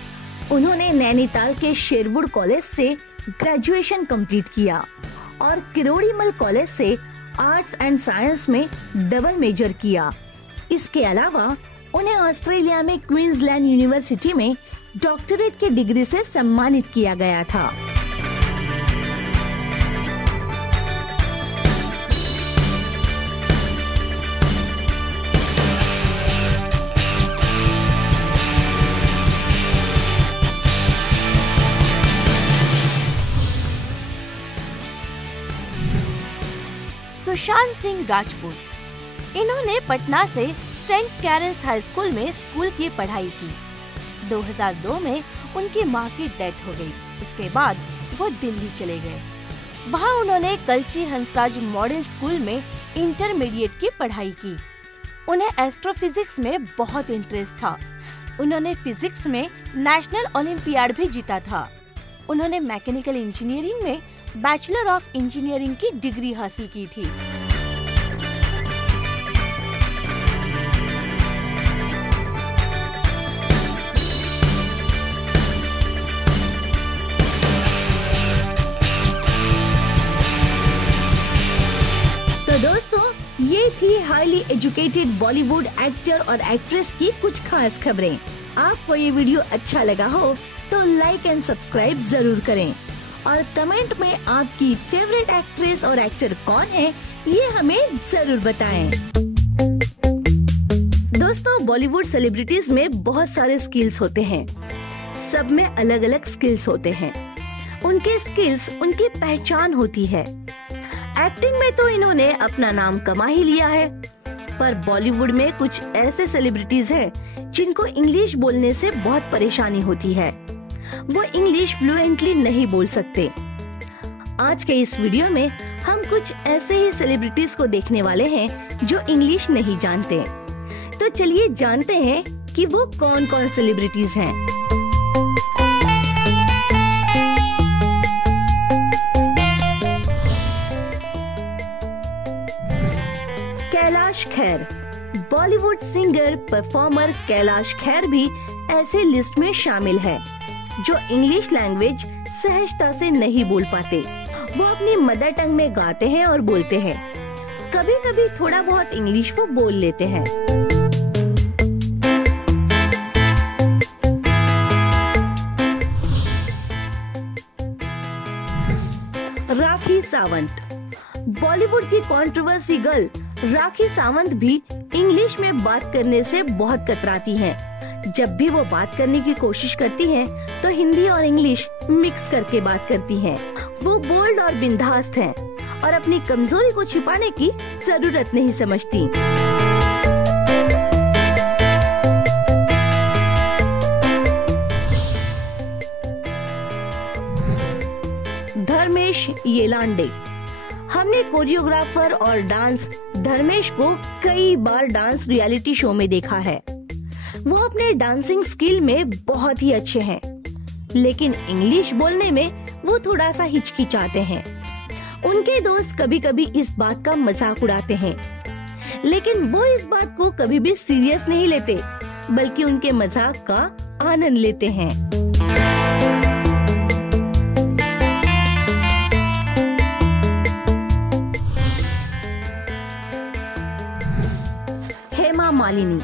उन्होंने नैनीताल के शेरवुड कॉलेज से ग्रेजुएशन कंप्लीट किया और किरोड़ीमल कॉलेज से आर्ट्स एंड साइंस में डबल मेजर किया। इसके अलावा उन्हें ऑस्ट्रेलिया में क्वींसलैंड यूनिवर्सिटी में डॉक्टरेट की डिग्री से सम्मानित किया गया था। सुशांत सिंह राजपूत। इन्होंने पटना से सेंट कैरेंस हाई स्कूल में स्कूल की पढ़ाई की। 2002 में उनकी मां की डेथ हो गई। इसके बाद वो दिल्ली चले गए। वहां उन्होंने कल्ची हंसराज मॉडर्न स्कूल में इंटरमीडिएट की पढ़ाई की। उन्हें एस्ट्रोफिजिक्स में बहुत इंटरेस्ट था। उन्होंने फिजिक्स में नेशनल ओलंपियाड भी जीता था। उन्होंने मैकेनिकल इंजीनियरिंग में बैचलर ऑफ इंजीनियरिंग की डिग्री हासिल की थी। ये थी हाईली एजुकेटेड बॉलीवुड एक्टर और एक्ट्रेस की कुछ खास खबरें। आपको ये वीडियो अच्छा लगा हो तो लाइक एंड सब्सक्राइब जरूर करें और कमेंट में आपकी फेवरेट एक्ट्रेस और एक्टर कौन है ये हमें जरूर बताएं। दोस्तों, बॉलीवुड सेलिब्रिटीज में बहुत सारे स्किल्स होते हैं। सब में अलग अलग स्किल्स होते हैं। उनके स्किल्स उनकी पहचान होती है। एक्टिंग में तो इन्होंने अपना नाम कमा ही लिया है, पर बॉलीवुड में कुछ ऐसे सेलिब्रिटीज हैं जिनको इंग्लिश बोलने से बहुत परेशानी होती है। वो इंग्लिश फ्लुएंटली नहीं बोल सकते। आज के इस वीडियो में हम कुछ ऐसे ही सेलिब्रिटीज को देखने वाले हैं जो इंग्लिश नहीं जानते। तो चलिए जानते हैं कि वो कौन कौन सेलिब्रिटीज हैं। कैलाश खेर। बॉलीवुड सिंगर परफॉर्मर कैलाश खेर भी ऐसे लिस्ट में शामिल है जो इंग्लिश लैंग्वेज सहजता से नहीं बोल पाते। वो अपनी मदर टंग में गाते हैं और बोलते हैं। कभी कभी थोड़ा बहुत इंग्लिश वो बोल लेते हैं। राखी सावंत। बॉलीवुड की कंट्रोवर्सी गर्ल राखी सावंत भी इंग्लिश में बात करने से बहुत कतराती हैं। जब भी वो बात करने की कोशिश करती हैं, तो हिंदी और इंग्लिश मिक्स करके बात करती हैं। वो बोल्ड और बिंदास हैं और अपनी कमजोरी को छिपाने की जरूरत नहीं समझती। धर्मेश येलांडे। हमने कोरियोग्राफर और डांस धर्मेश को कई बार डांस रियलिटी शो में देखा है। वो अपने डांसिंग स्किल में बहुत ही अच्छे हैं, लेकिन इंग्लिश बोलने में वो थोड़ा सा हिचकिचाते हैं। उनके दोस्त कभी कभी इस बात का मजाक उड़ाते हैं, लेकिन वो इस बात को कभी भी सीरियस नहीं लेते, बल्कि उनके मजाक का आनंद लेते हैं। हेमा मालिनी।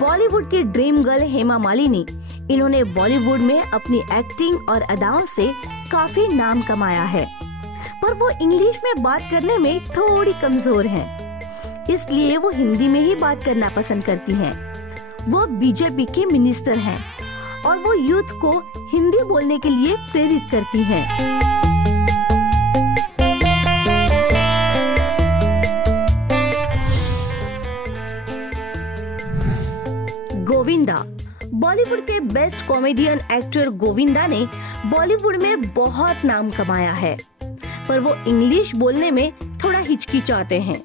बॉलीवुड की ड्रीम गर्ल हेमा मालिनी, इन्होंने बॉलीवुड में अपनी एक्टिंग और अदाओं से काफी नाम कमाया है, पर वो इंग्लिश में बात करने में थोड़ी कमजोर हैं। इसलिए वो हिंदी में ही बात करना पसंद करती हैं। वो बीजेपी की मिनिस्टर हैं और वो यूथ को हिंदी बोलने के लिए प्रेरित करती हैं। गोविंदा। बॉलीवुड के बेस्ट कॉमेडियन एक्टर गोविंदा ने बॉलीवुड में बहुत नाम कमाया है, पर वो इंग्लिश बोलने में थोड़ा हिचकिचाते हैं।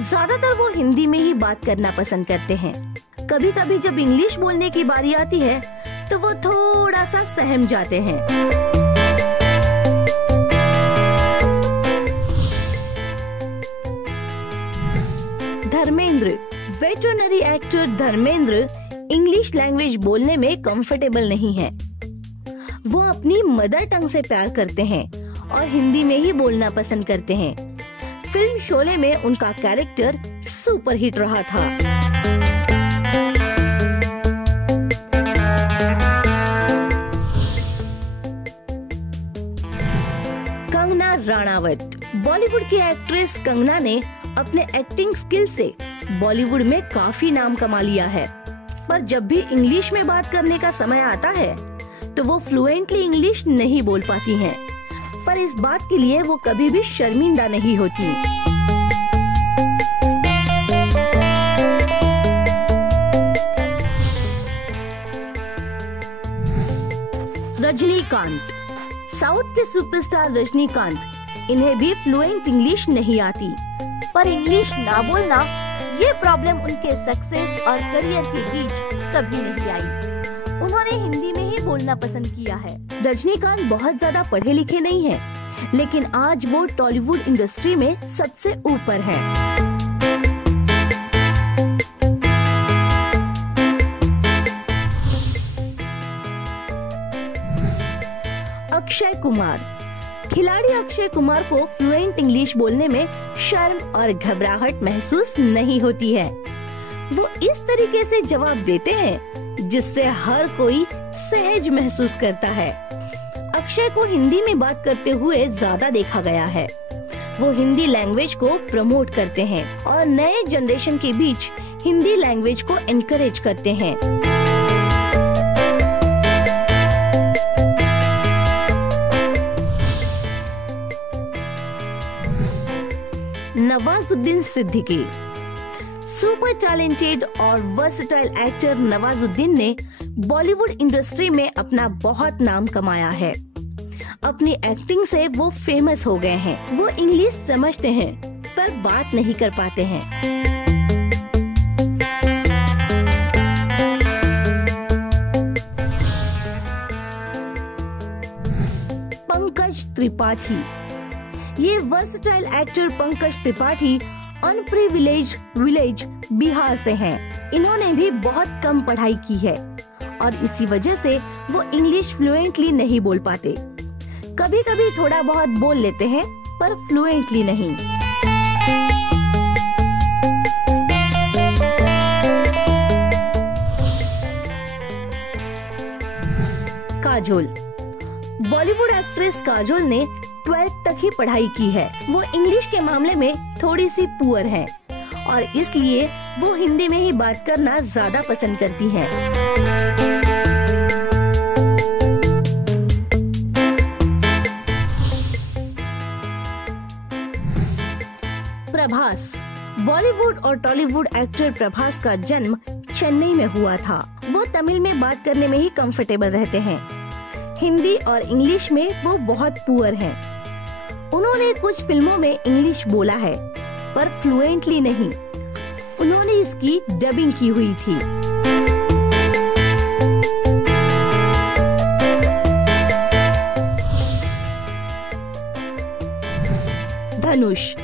ज्यादातर वो हिंदी में ही बात करना पसंद करते हैं। कभी कभी जब इंग्लिश बोलने की बारी आती है, तो वो थोड़ा सा सहम जाते हैं। Dharmendra. Veterinary actor Dharmendra English language बोलने में कंफर्टेबल नहीं है। वो अपनी मदर टंग से प्यार करते हैं और हिंदी में ही बोलना पसंद करते हैं। फिल्म शोले में उनका कैरेक्टर सुपर हिट रहा था। कंगना राणावत। बॉलीवुड की एक्ट्रेस कंगना ने अपने एक्टिंग स्किल से बॉलीवुड में काफी नाम कमा लिया है, पर जब भी इंग्लिश में बात करने का समय आता है, तो वो फ्लुएंटली इंग्लिश नहीं बोल पाती हैं। पर इस बात के लिए वो कभी भी शर्मिंदा नहीं होती। रजनीकांत। साउथ के सुपरस्टार रजनीकांत, इन्हें भी फ्लुएंट इंग्लिश नहीं आती, पर इंग्लिश ना बोलना ये प्रॉब्लम उनके सक्सेस और करियर के बीच कभी नहीं आई। उन्होंने हिंदी में ही बोलना पसंद किया है। रजनीकांत बहुत ज्यादा पढ़े लिखे नहीं हैं, लेकिन आज वो टॉलीवुड इंडस्ट्री में सबसे ऊपर हैं। अक्षय कुमार। खिलाड़ी अक्षय कुमार को फ्लुएंट इंग्लिश बोलने में शर्म और घबराहट महसूस नहीं होती है। वो इस तरीके से जवाब देते हैं जिससे हर कोई सहज महसूस करता है। अक्षय को हिंदी में बात करते हुए ज्यादा देखा गया है। वो हिंदी लैंग्वेज को प्रमोट करते हैं और नए जनरेशन के बीच हिंदी लैंग्वेज को एनकरेज करते हैं। नवाजुद्दीन सिद्दीकी। सुपर टैलेंटेड और वर्सेटाइल एक्टर नवाजुद्दीन ने बॉलीवुड इंडस्ट्री में अपना बहुत नाम कमाया है। अपनी एक्टिंग से वो फेमस हो गए हैं। वो इंग्लिश समझते हैं पर बात नहीं कर पाते हैं। पंकज त्रिपाठी। ये versatile actor Pankaj Tripathi unprivileged village Bihar से हैं। इन्होंने भी बहुत कम पढ़ाई की है और इसी वजह से वो इंग्लिश फ्लुएंटली नहीं बोल पाते। कभी कभी थोड़ा बहुत बोल लेते हैं पर फ्लुएंटली नहीं। काजोल। बॉलीवुड एक्ट्रेस काजोल ने 12th तक ही पढ़ाई की है। वो इंग्लिश के मामले में थोड़ी सी पुअर है और इसलिए वो हिंदी में ही बात करना ज्यादा पसंद करती हैं। प्रभास। बॉलीवुड और टॉलीवुड एक्टर प्रभास का जन्म चेन्नई में हुआ था। वो तमिल में बात करने में ही कंफर्टेबल रहते हैं। हिंदी और इंग्लिश में वो बहुत पुअर हैं। उन्होंने कुछ फिल्मों में इंग्लिश बोला है पर फ्लुएंटली नहीं। उन्होंने इसकी डबिंग की हुई थी। धनुष।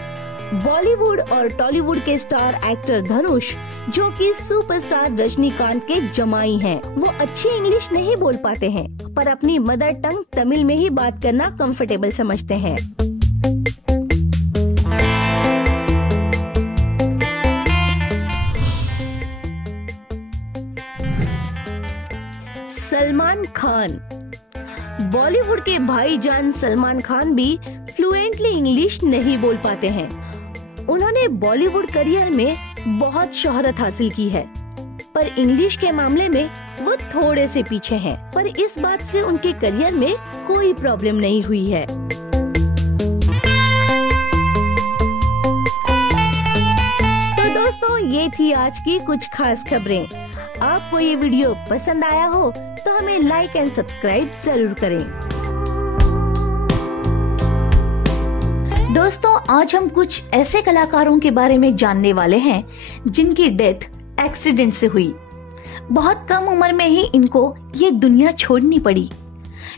बॉलीवुड और टॉलीवुड के स्टार एक्टर धनुष, जो कि सुपरस्टार रजनीकांत के जमाई हैं, वो अच्छी इंग्लिश नहीं बोल पाते हैं पर अपनी मदर टंग तमिल में ही बात करना कंफर्टेबल समझते हैं। सलमान खान। बॉलीवुड के भाईजान सलमान खान भी फ्लुएंटली इंग्लिश नहीं बोल पाते हैं। उन्होंने बॉलीवुड करियर में बहुत शोहरत हासिल की है पर इंग्लिश के मामले में वो थोड़े से पीछे हैं। पर इस बात से उनके करियर में कोई प्रॉब्लम नहीं हुई है। तो दोस्तों, ये थी आज की कुछ खास खबरें। आपको ये वीडियो पसंद आया हो तो हमें लाइक एंड सब्सक्राइब जरूर करें। दोस्तों, आज हम कुछ ऐसे कलाकारों के बारे में जानने वाले हैं जिनकी डेथ एक्सीडेंट से हुई। बहुत कम उम्र में ही इनको ये दुनिया छोड़नी पड़ी।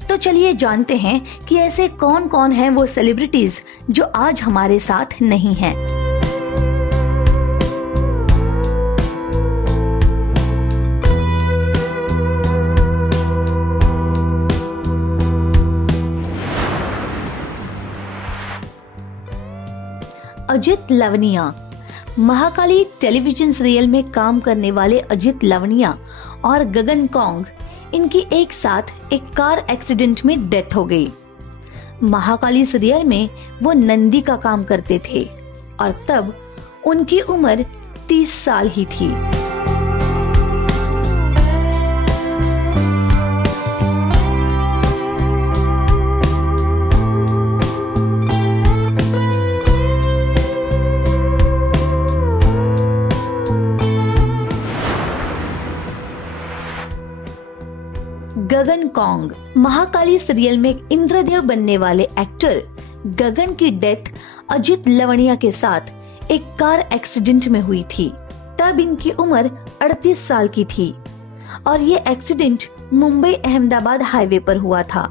तो चलिए जानते हैं कि ऐसे कौन कौन हैं वो सेलिब्रिटीज जो आज हमारे साथ नहीं हैं। अजित लवनिया। महाकाली टेलीविजन सीरियल में काम करने वाले अजित लवनिया और गगन कौंग, इनकी एक साथ एक कार एक्सीडेंट में डेथ हो गई। महाकाली सीरियल में वो नंदी का काम करते थे और तब उनकी उम्र 30 साल ही थी। गगन कौंग। महाकाली सीरियल में इंद्रदेव बनने वाले एक्टर गगन की डेथ अजित लवनिया के साथ एक कार एक्सीडेंट में हुई थी। तब इनकी उम्र 38 साल की थी और ये एक्सीडेंट मुंबई अहमदाबाद हाईवे पर हुआ था।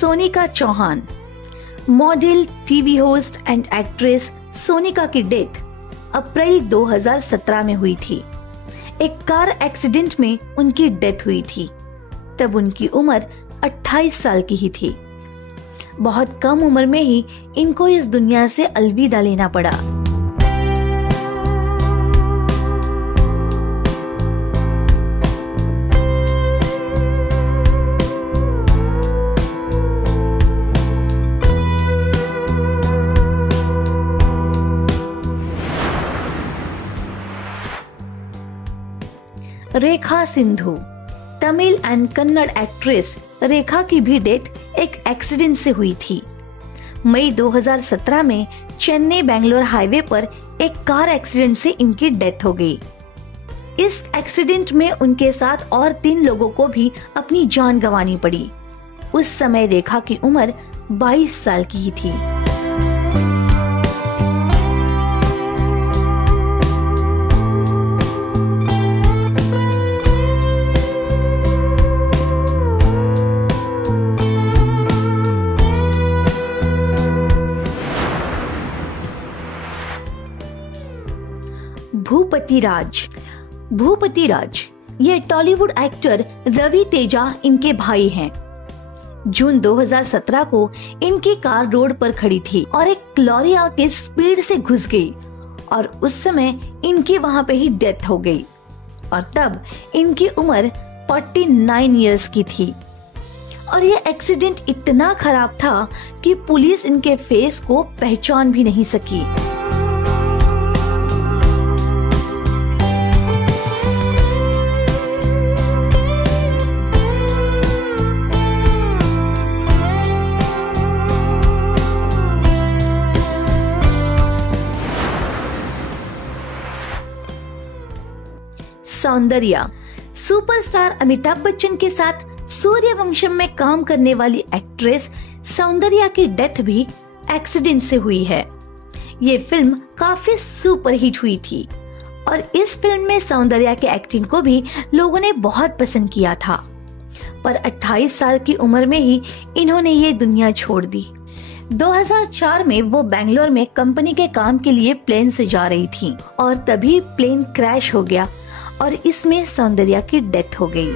Sonika Chauhan. Model, TV host and actress Sonika की डेथ अप्रैल 2017 में हुई थी। एक कार एक्सीडेंट में उनकी डेथ हुई थी। तब उनकी उम्र 28 साल की ही थी। बहुत कम उम्र में ही इनको इस दुनिया से अलविदा लेना पड़ा। रेखा सिंधु। तमिल एंड कन्नड़ एक्ट्रेस रेखा की भी डेथ एक एक्सीडेंट से हुई थी। मई 2017 में चेन्नई बेंगलोर हाईवे पर एक कार एक्सीडेंट से इनकी डेथ हो गई। इस एक्सीडेंट में उनके साथ और 3 लोगों को भी अपनी जान गंवानी पड़ी। उस समय रेखा की उम्र 22 साल की ही थी। भूपति राज ये टॉलीवुड एक्टर रवि तेजा इनके भाई हैं। जून 2017 को इनकी कार रोड पर खड़ी थी और एक लॉरी आके स्पीड से घुस गई और उस समय इनकी वहां पे ही डेथ हो गई और तब इनकी उम्र 49 इयर्स की थी। और ये एक्सीडेंट इतना खराब था कि पुलिस इनके फेस को पहचान भी नहीं सकी। सौंदर्या। सुपरस्टार अमिताभ बच्चन के साथ सूर्यवंशम में काम करने वाली एक्ट्रेस सौंदर्या की डेथ भी एक्सीडेंट से हुई है। ये फिल्म काफी सुपरहिट हुई थी और इस फिल्म में सौंदर्या के एक्टिंग को भी लोगों ने बहुत पसंद किया था, पर 28 साल की उम्र में ही इन्होंने ये दुनिया छोड़ दी। 2004 में वो बेंगलोर में कंपनी के काम के लिए प्लेन से जा रही थी और तभी प्लेन क्रैश हो गया और इसमें सौंदर्या की डेथ हो गई।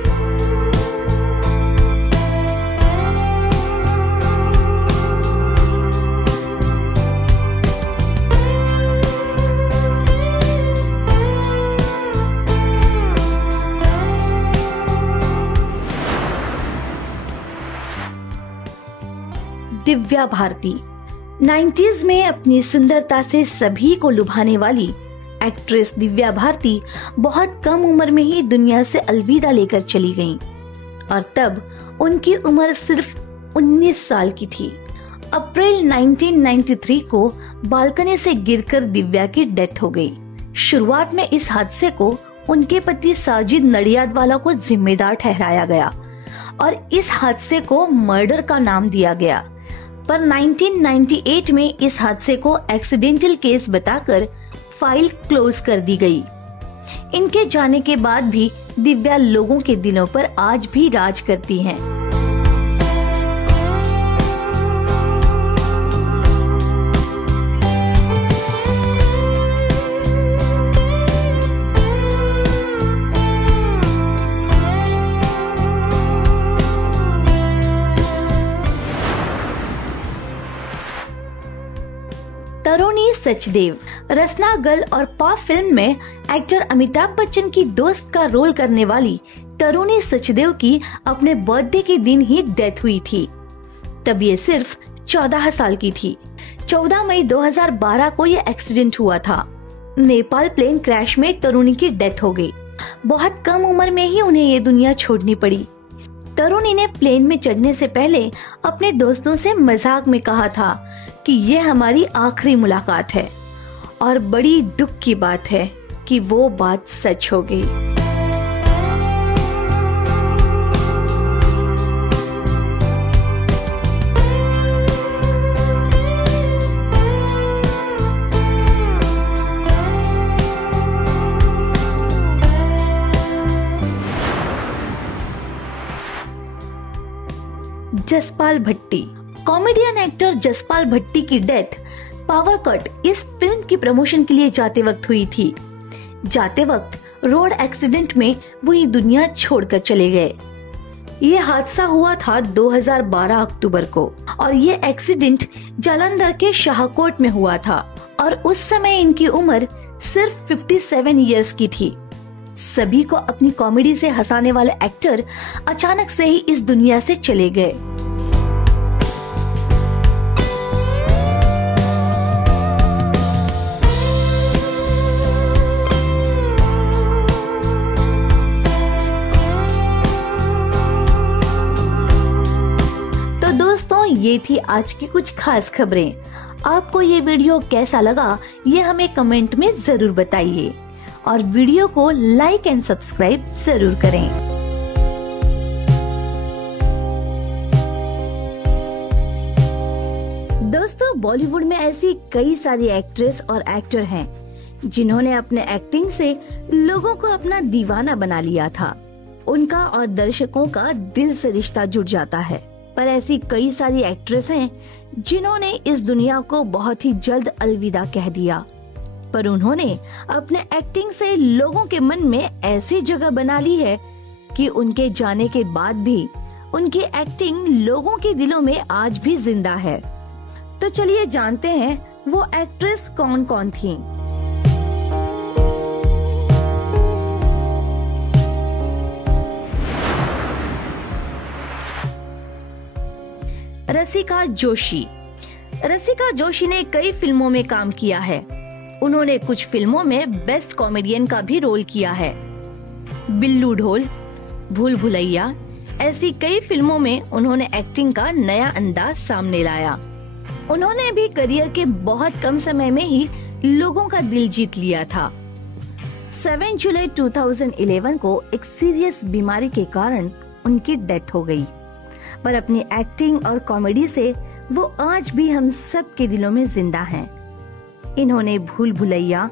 दिव्या भारती। 90s में अपनी सुंदरता से सभी को लुभाने वाली एक्ट्रेस दिव्या भारती बहुत कम उम्र में ही दुनिया से अलविदा लेकर चली गईं और तब उनकी उम्र सिर्फ 19 साल की थी। अप्रैल 1993 को बालकनी से गिरकर दिव्या की डेथ हो गई। शुरुआत में इस हादसे को उनके पति साजिद नडियादवाला को जिम्मेदार ठहराया गया और इस हादसे को मर्डर का नाम दिया गया, पर 1998 में इस हादसे को एक्सीडेंटल केस बताकर फाइल क्लोज कर दी गई। इनके जाने के बाद भी दिव्या लोगों के दिलों पर आज भी राज करती हैं। तरुणी सचदेव। रसना गर्ल और पॉप फिल्म में एक्टर अमिताभ बच्चन की दोस्त का रोल करने वाली तरुणी सचदेव की अपने बर्थडे के दिन ही डेथ हुई थी। तब ये सिर्फ 14 साल की थी। 14 मई 2012 को ये एक्सीडेंट हुआ था। नेपाल प्लेन क्रैश में तरुणी की डेथ हो गई। बहुत कम उम्र में ही उन्हें ये दुनिया छोड़नी पड़ी। तरुणी ने प्लेन में चढ़ने से पहले अपने दोस्तों से मजाक में कहा था कि ये हमारी आखिरी मुलाकात है और बड़ी दुख की बात है कि वो बात सच हो गई। जसपाल भट्टी। कॉमेडियन एक्टर जसपाल भट्टी की डेथ पावर कट इस फिल्म की प्रमोशन के लिए जाते वक्त हुई थी। जाते वक्त रोड एक्सीडेंट में वो ये दुनिया छोड़कर चले गए। ये हादसा हुआ था 2012 अक्टूबर को और ये एक्सीडेंट जालंधर के शाहकोट में हुआ था और उस समय इनकी उम्र सिर्फ 57 इयर्स की थी। सभी को अपनी कॉमेडी से हंसाने वाले एक्टर अचानक से ही इस दुनिया से चले गए। ये थी आज की कुछ खास खबरें। आपको ये वीडियो कैसा लगा ये हमें कमेंट में जरूर बताइए और वीडियो को लाइक एंड सब्सक्राइब जरूर करें। दोस्तों, बॉलीवुड में ऐसी कई सारी एक्ट्रेस और एक्टर हैं जिन्होंने अपने एक्टिंग से लोगों को अपना दीवाना बना लिया था। उनका और दर्शकों का दिल से रिश्ता जुड़ जाता है। पर ऐसी कई सारी एक्ट्रेस हैं जिन्होंने इस दुनिया को बहुत ही जल्द अलविदा कह दिया। पर उन्होंने अपने एक्टिंग से लोगों के मन में ऐसी जगह बना ली है कि उनके जाने के बाद भी उनकी एक्टिंग लोगों के दिलों में आज भी जिंदा है। तो चलिए जानते हैं वो एक्ट्रेस कौन कौन थीं। रसिका जोशी। रसिका जोशी ने कई फिल्मों में काम किया है। उन्होंने कुछ फिल्मों में बेस्ट कॉमेडियन का भी रोल किया है। बिल्लू ढोल, भूल भुलैया, ऐसी कई फिल्मों में उन्होंने एक्टिंग का नया अंदाज सामने लाया। उन्होंने भी करियर के बहुत कम समय में ही लोगों का दिल जीत लिया था। 7 जुलाई 2011 को एक सीरियस बीमारी के कारण उनकी डेथ हो गई। पर अपनी एक्टिंग और कॉमेडी से वो आज भी हम सब के दिलों में जिंदा हैं। इन्होंने भूल भुलैया,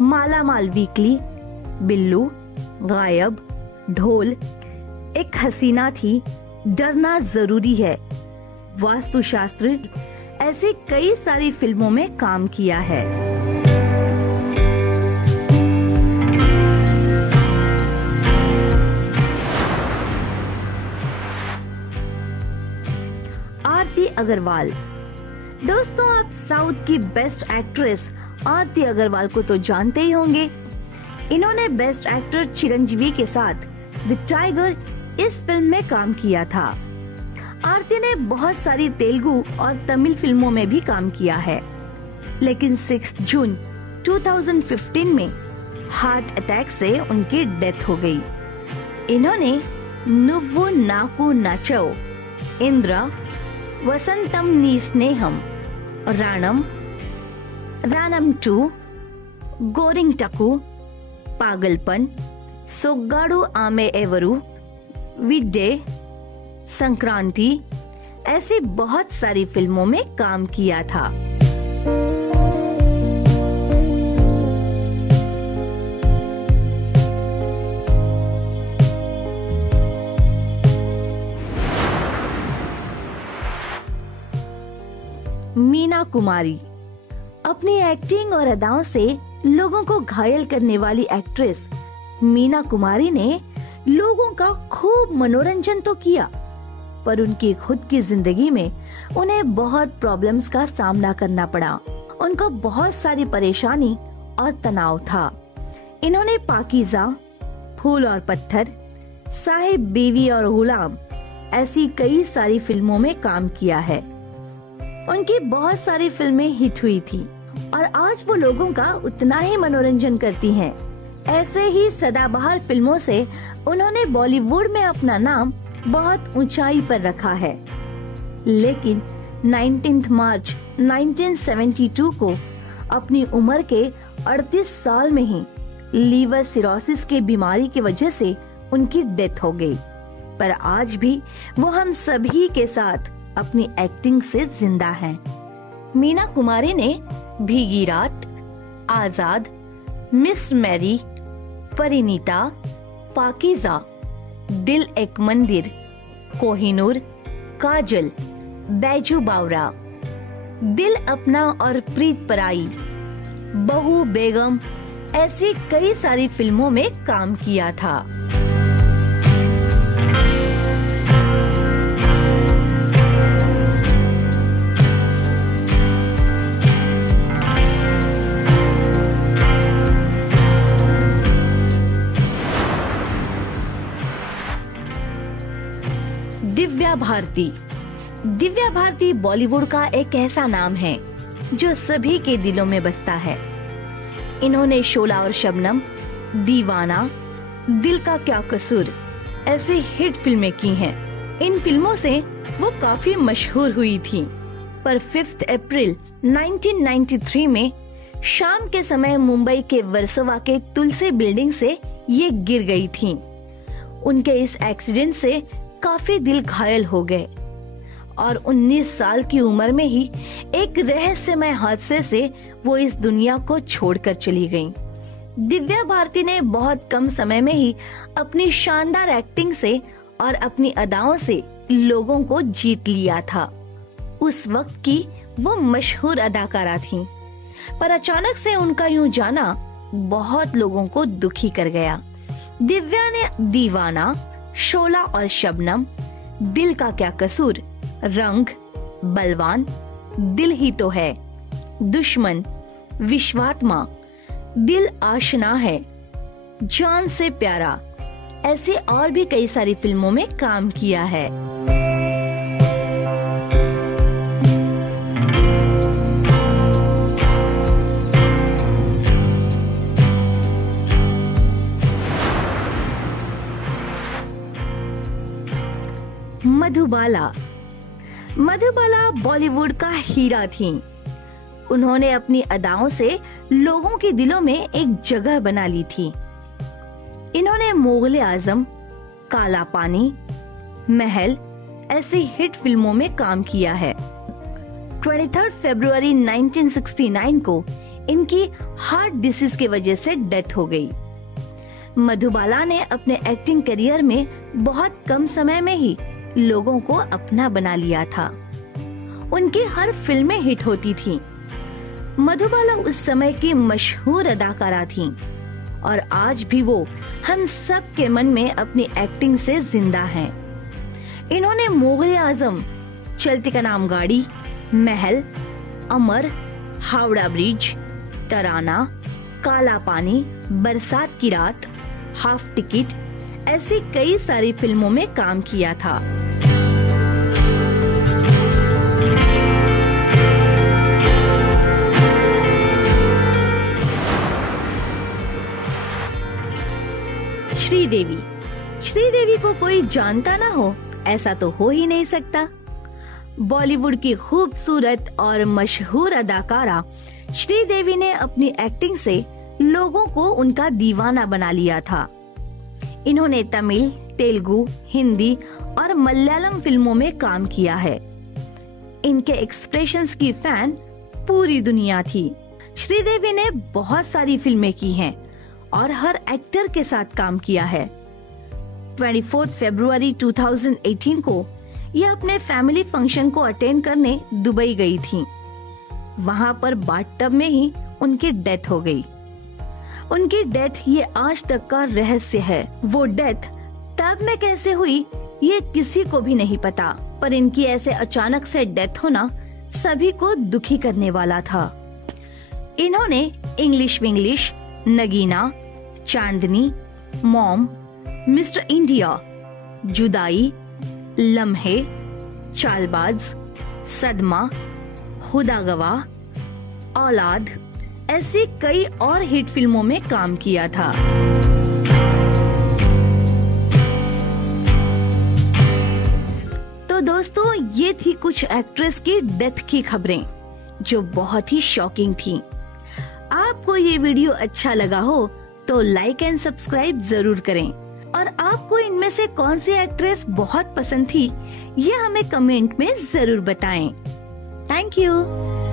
माला माल वीकली, बिल्लू, गायब, ढोल, एक हसीना थी, डरना जरूरी है, वास्तुशास्त्र, ऐसी कई सारी फिल्मों में काम किया है। आरती अग्रवाल। दोस्तों, आप साउथ की बेस्ट एक्ट्रेस आरती अग्रवाल को तो जानते ही होंगे। इन्होंने बेस्ट एक्टर चिरंजीवी के साथ द टाइगर इस फिल्म में काम किया था। आरती ने बहुत सारी तेलुगु और तमिल फिल्मों में भी काम किया है, लेकिन 6 जून 2015 में हार्ट अटैक से उनकी डेथ हो गई। इन्होंने नुव्वु नाकु नचौ, इंद्रा, वसंतम नी स्नेहम, राणम, रानम 2, गोरिंगटकू, पागलपन, सोग्गाडू आमे एवरू, विडे, संक्रांति, ऐसी बहुत सारी फिल्मों में काम किया था। मीना कुमारी। अपनी एक्टिंग और अदाओं से लोगों को घायल करने वाली एक्ट्रेस मीना कुमारी ने लोगों का खूब मनोरंजन तो किया, पर उनकी खुद की जिंदगी में उन्हें बहुत प्रॉब्लम्स का सामना करना पड़ा। उनको बहुत सारी परेशानी और तनाव था। इन्होंने पाकीज़ा, फूल और पत्थर, साहिब बीवी और गुलाम, ऐसी कई सारी फिल्मों में काम किया है। उनकी बहुत सारी फिल्में हिट हुई थी और आज वो लोगों का उतना ही मनोरंजन करती हैं। ऐसे ही सदाबहार फिल्मों से उन्होंने बॉलीवुड में अपना नाम बहुत ऊंचाई पर रखा है। लेकिन 19 मार्च 1972 को अपनी उम्र के 38 साल में ही लीवर सिरोसिस की बीमारी की वजह से उनकी डेथ हो गई। पर आज भी वो हम सभी के साथ अपनी एक्टिंग से जिंदा हैं। मीना कुमारी ने भीगी रात, आजाद, मिस मैरी, परिणीता, पाकीज़ा, दिल एक मंदिर, कोहिनूर, काजल, बैजू बावरा, दिल अपना और प्रीत पराई, बहू बेगम, ऐसी कई सारी फिल्मों में काम किया था। दिव्या भारती। दिव्या भारती बॉलीवुड का एक ऐसा नाम है जो सभी के दिलों में बसता है। इन्होंने शोला और शबनम, दीवाना, दिल का क्या कसूर ऐसी हिट फिल्में की हैं। इन फिल्मों से वो काफी मशहूर हुई थी। पर 5 अप्रैल 1993 में शाम के समय मुंबई के वर्सोवा के तुलसी बिल्डिंग से ये गिर गई थी। उनके इस एक्सीडेंट से काफी दिल घायल हो गए और 19 साल की उम्र में ही एक रहस्यमय हादसे से वो इस दुनिया को छोड़कर चली गईं। दिव्या भारती ने बहुत कम समय में ही अपनी शानदार एक्टिंग से और अपनी अदाओं से लोगों को जीत लिया था। उस वक्त की वो मशहूर अदाकारा थीं, पर अचानक से उनका यूं जाना बहुत लोगों को दुखी कर गया। दिव्या ने दीवाना, शोला और शबनम, दिल का क्या कसूर, रंग, बलवान, दिल ही तो है, दुश्मन, विश्वात्मा, दिल आशना है, जान से प्यारा, ऐसे और भी कई सारी फिल्मों में काम किया है। मधुबाला बॉलीवुड का हीरा थीं। उन्होंने अपनी अदाओं से लोगों के दिलों में एक जगह बना ली थी। इन्होंने मुग़ल आज़म, काला पानी, महल ऐसी हिट फिल्मों में काम किया है। 23 फरवरी 1969 को इनकी हार्ट डिसीज की वजह से डेथ हो गई। मधुबाला ने अपने एक्टिंग करियर में बहुत कम समय में ही लोगों को अपना बना लिया था। उनकी हर फिल्में हिट होती थीं। मधुबाला उस समय की मशहूर अदाकारा थीं और आज भी वो हम सब के मन में अपनी एक्टिंग से जिंदा हैं। इन्होंने मुग़ल आज़म, चलती का नाम गाड़ी, महल, अमर, हावड़ा ब्रिज, तराना, काला पानी, बरसात की रात, हाफ टिकट ऐसी कई सारी फिल्मों में काम किया था। श्रीदेवी को कोई जानता ना हो ऐसा तो हो ही नहीं सकता। बॉलीवुड की खूबसूरत और मशहूर अदाकारा श्रीदेवी ने अपनी एक्टिंग से लोगों को उनका दीवाना बना लिया था। इन्होंने तमिल, तेलुगु, हिंदी और मलयालम फिल्मों में काम किया है। इनके एक्सप्रेशंस की फैन पूरी दुनिया थी। श्रीदेवी ने बहुत सारी फिल्में की हैं और हर एक्टर के साथ काम किया है। 24 फरवरी 2018 को यह अपने फैमिली फंक्शन को अटेंड करने दुबई गई थीं। वहां पर बाथटब में ही उनकी डेथ हो गई। उनकी डेथ ये आज तक का रहस्य है। वो डेथ तब में कैसे हुई ये किसी को भी नहीं पता, पर इनकी ऐसे अचानक से डेथ होना सभी को दुखी करने वाला था। इन्होंने इंग्लिश विंग्लिश, नगीना, चांदनी, मॉम, मिस्टर इंडिया, जुदाई, लम्हे, चालबाज, सदमा, खुदा गवाह, औलाद ऐसी कई और हिट फिल्मों में काम किया था। तो दोस्तों, ये थी कुछ एक्ट्रेस की डेथ की खबरें जो बहुत ही शॉकिंग थी। आपको ये वीडियो अच्छा लगा हो तो लाइक एंड सब्सक्राइब जरूर करें और आपको इनमें से कौन सी एक्ट्रेस बहुत पसंद थी ये हमें कमेंट में जरूर बताएं। Thank you.